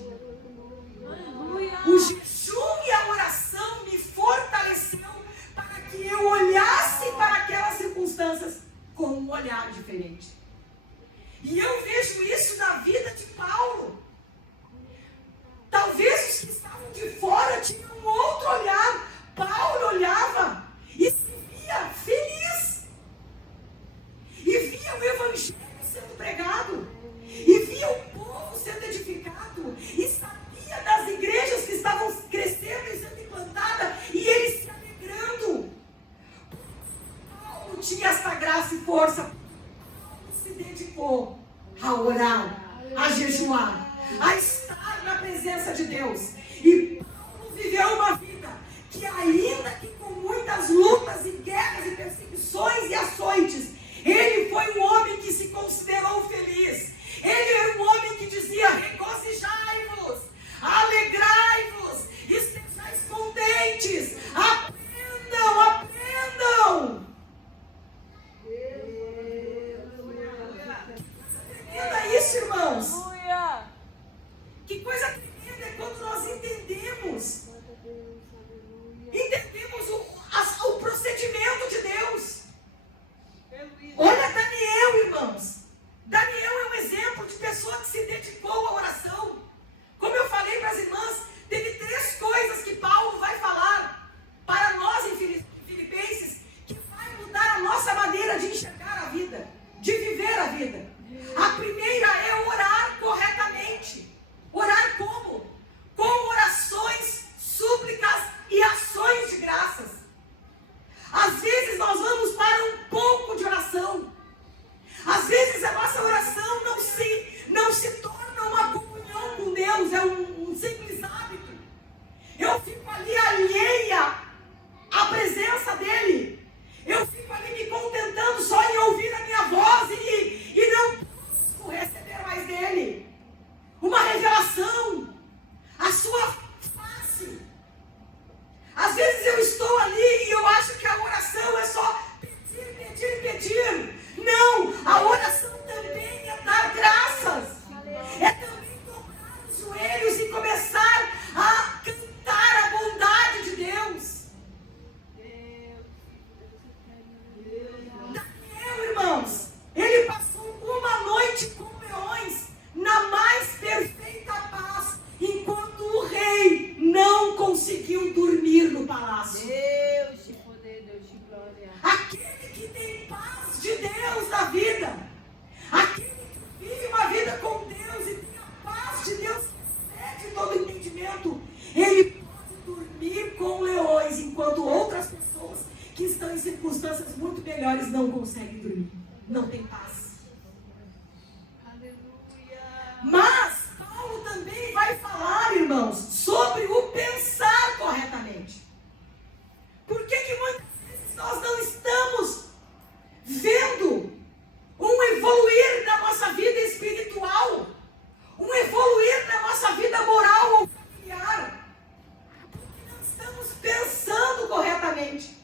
O jejum e a oração me fortaleceu para que eu olhasse para aquelas circunstâncias com um olhar diferente. E fico ali alheia à presença dele. Eu fico ali me contentando só em ouvir a minha voz e não busco receber mais dele. Uma revelação, a sua face. Às vezes eu estou ali e eu acho que a oração é só pedir, pedir, pedir. Não, a oração também é dar graças. É também dobrar os joelhos e começar a cantar a bondade de Deus. Daniel, irmãos, ele passou uma noite com leões na mais perfeita paz, enquanto o rei não conseguiu dormir no palácio. Deus de poder, Deus de glória. Aquele que tem paz de Deus na vida, aquele que vive uma vida com Deus e tem a paz de Deus que excede todo entendimento, ele pode dormir com leões, enquanto outras pessoas que estão em circunstâncias muito melhores não conseguem dormir, não tem paz. Aleluia. Mas Paulo também vai falar, irmãos, sobre o pensar corretamente. Por que muitas vezes nós não estamos vendo um evoluir na nossa vida espiritual, um evoluir na nossa vida moral ou familiar? Porque não estamos pensando corretamente.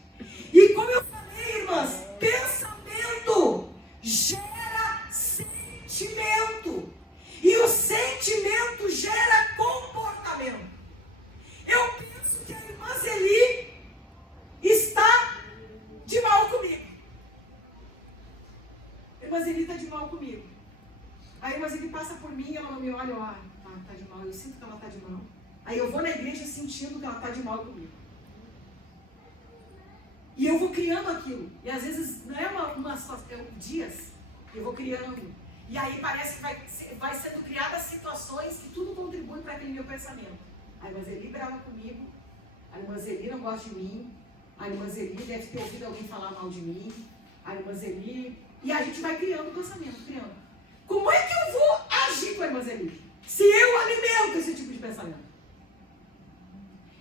E como eu falei, irmãs, pensamento gera sentimento. E o sentimento gera comportamento. Eu penso que a irmã Zeli está de mal comigo. A irmã Zeli está de mal comigo. A irmã Zeli passa por mim e ela não me olha, tá de mal, eu sinto que ela está de mal. Aí eu vou na igreja sentindo que ela está de mal comigo. E eu vou criando aquilo. E às vezes não é uma situação, é dias. Eu vou criando. E aí parece que vai sendo criadas situações que tudo contribui para aquele meu pensamento. A irmã Zeli brava comigo. A irmã Zeli não gosta de mim. A irmã Zeli deve ter ouvido alguém falar mal de mim. A irmã Zeli... E a gente vai criando o pensamento, criando. Como é que eu vou agir com a irmã Zeli? Se eu alimento esse tipo de pensamento.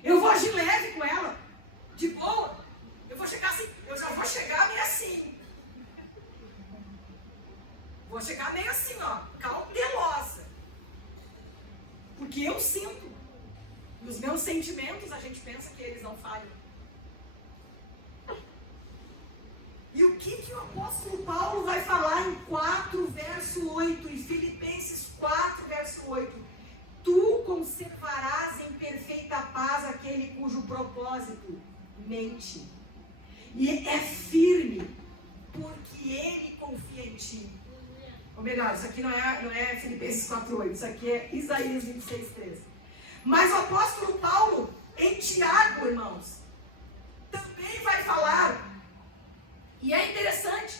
Eu vou agir leve com ela. De boa. Eu vou chegar assim. Eu já vou chegar meio assim. Vou chegar meio assim, ó. Cautelosa. Porque eu sinto. E os meus sentimentos, a gente pensa que eles não falham. E o que o apóstolo Paulo vai falar em 4, verso 8, em Filipenses 4, verso 8? Tu conservarás em perfeita paz aquele cujo propósito mente. E é firme, porque ele confia em ti. Ou melhor, isso aqui não é Filipenses 4, 8, isso aqui é Isaías 26, 13. Mas o apóstolo Paulo, em Tiago, irmãos, também vai falar. E é interessante,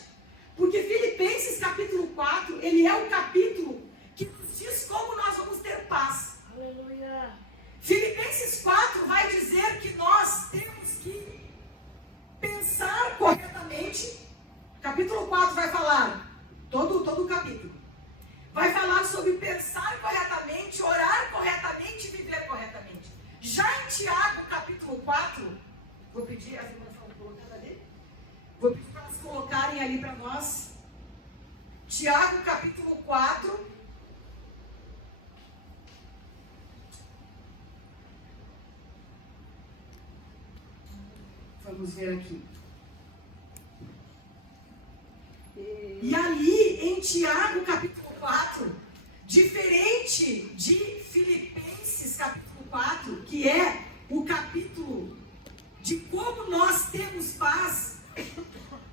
porque Filipenses capítulo 4, ele é o capítulo que nos diz como nós vamos ter paz. Aleluia. Filipenses 4 vai dizer que nós temos que pensar corretamente. Capítulo 4 vai falar, todo o capítulo, vai falar sobre pensar corretamente, orar corretamente e viver corretamente. Já em Tiago capítulo 4, vou pedir, as irmãs estão colocando ali, vou pedir para elas colocarem ali para nós. Tiago capítulo 4. Vamos ver aqui. E ali em Tiago capítulo 4, diferente de Filipenses capítulo 4, que é o capítulo de como nós temos paz,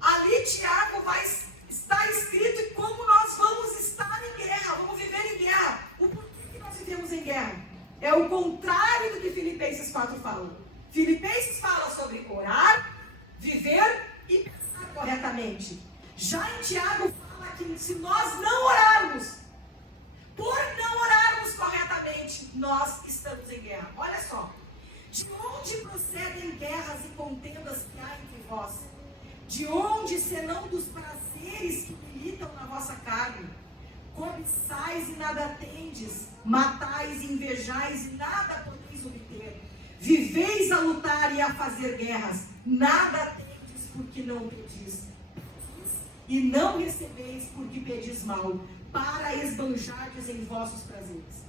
ali Tiago vai estar escrito como nós vamos estar em guerra, vamos viver em guerra. O porquê que nós vivemos em guerra? É o contrário do que Filipenses 4 fala. Filipenses fala sobre orar, viver e pensar corretamente. Já em Tiago fala que se nós não orarmos, por não orarmos corretamente, nós estamos em guerra. Olha só. De onde procedem guerras e contendas que há entre vós? De onde, senão dos prazeres que militam na vossa carne? Cobiçais e nada tendes, matais e invejais e nada podeis obter. Viveis a lutar e a fazer guerras, nada tendes porque não pedis, e não recebeis porque pedis mal, para esbanjardes em vossos prazeres.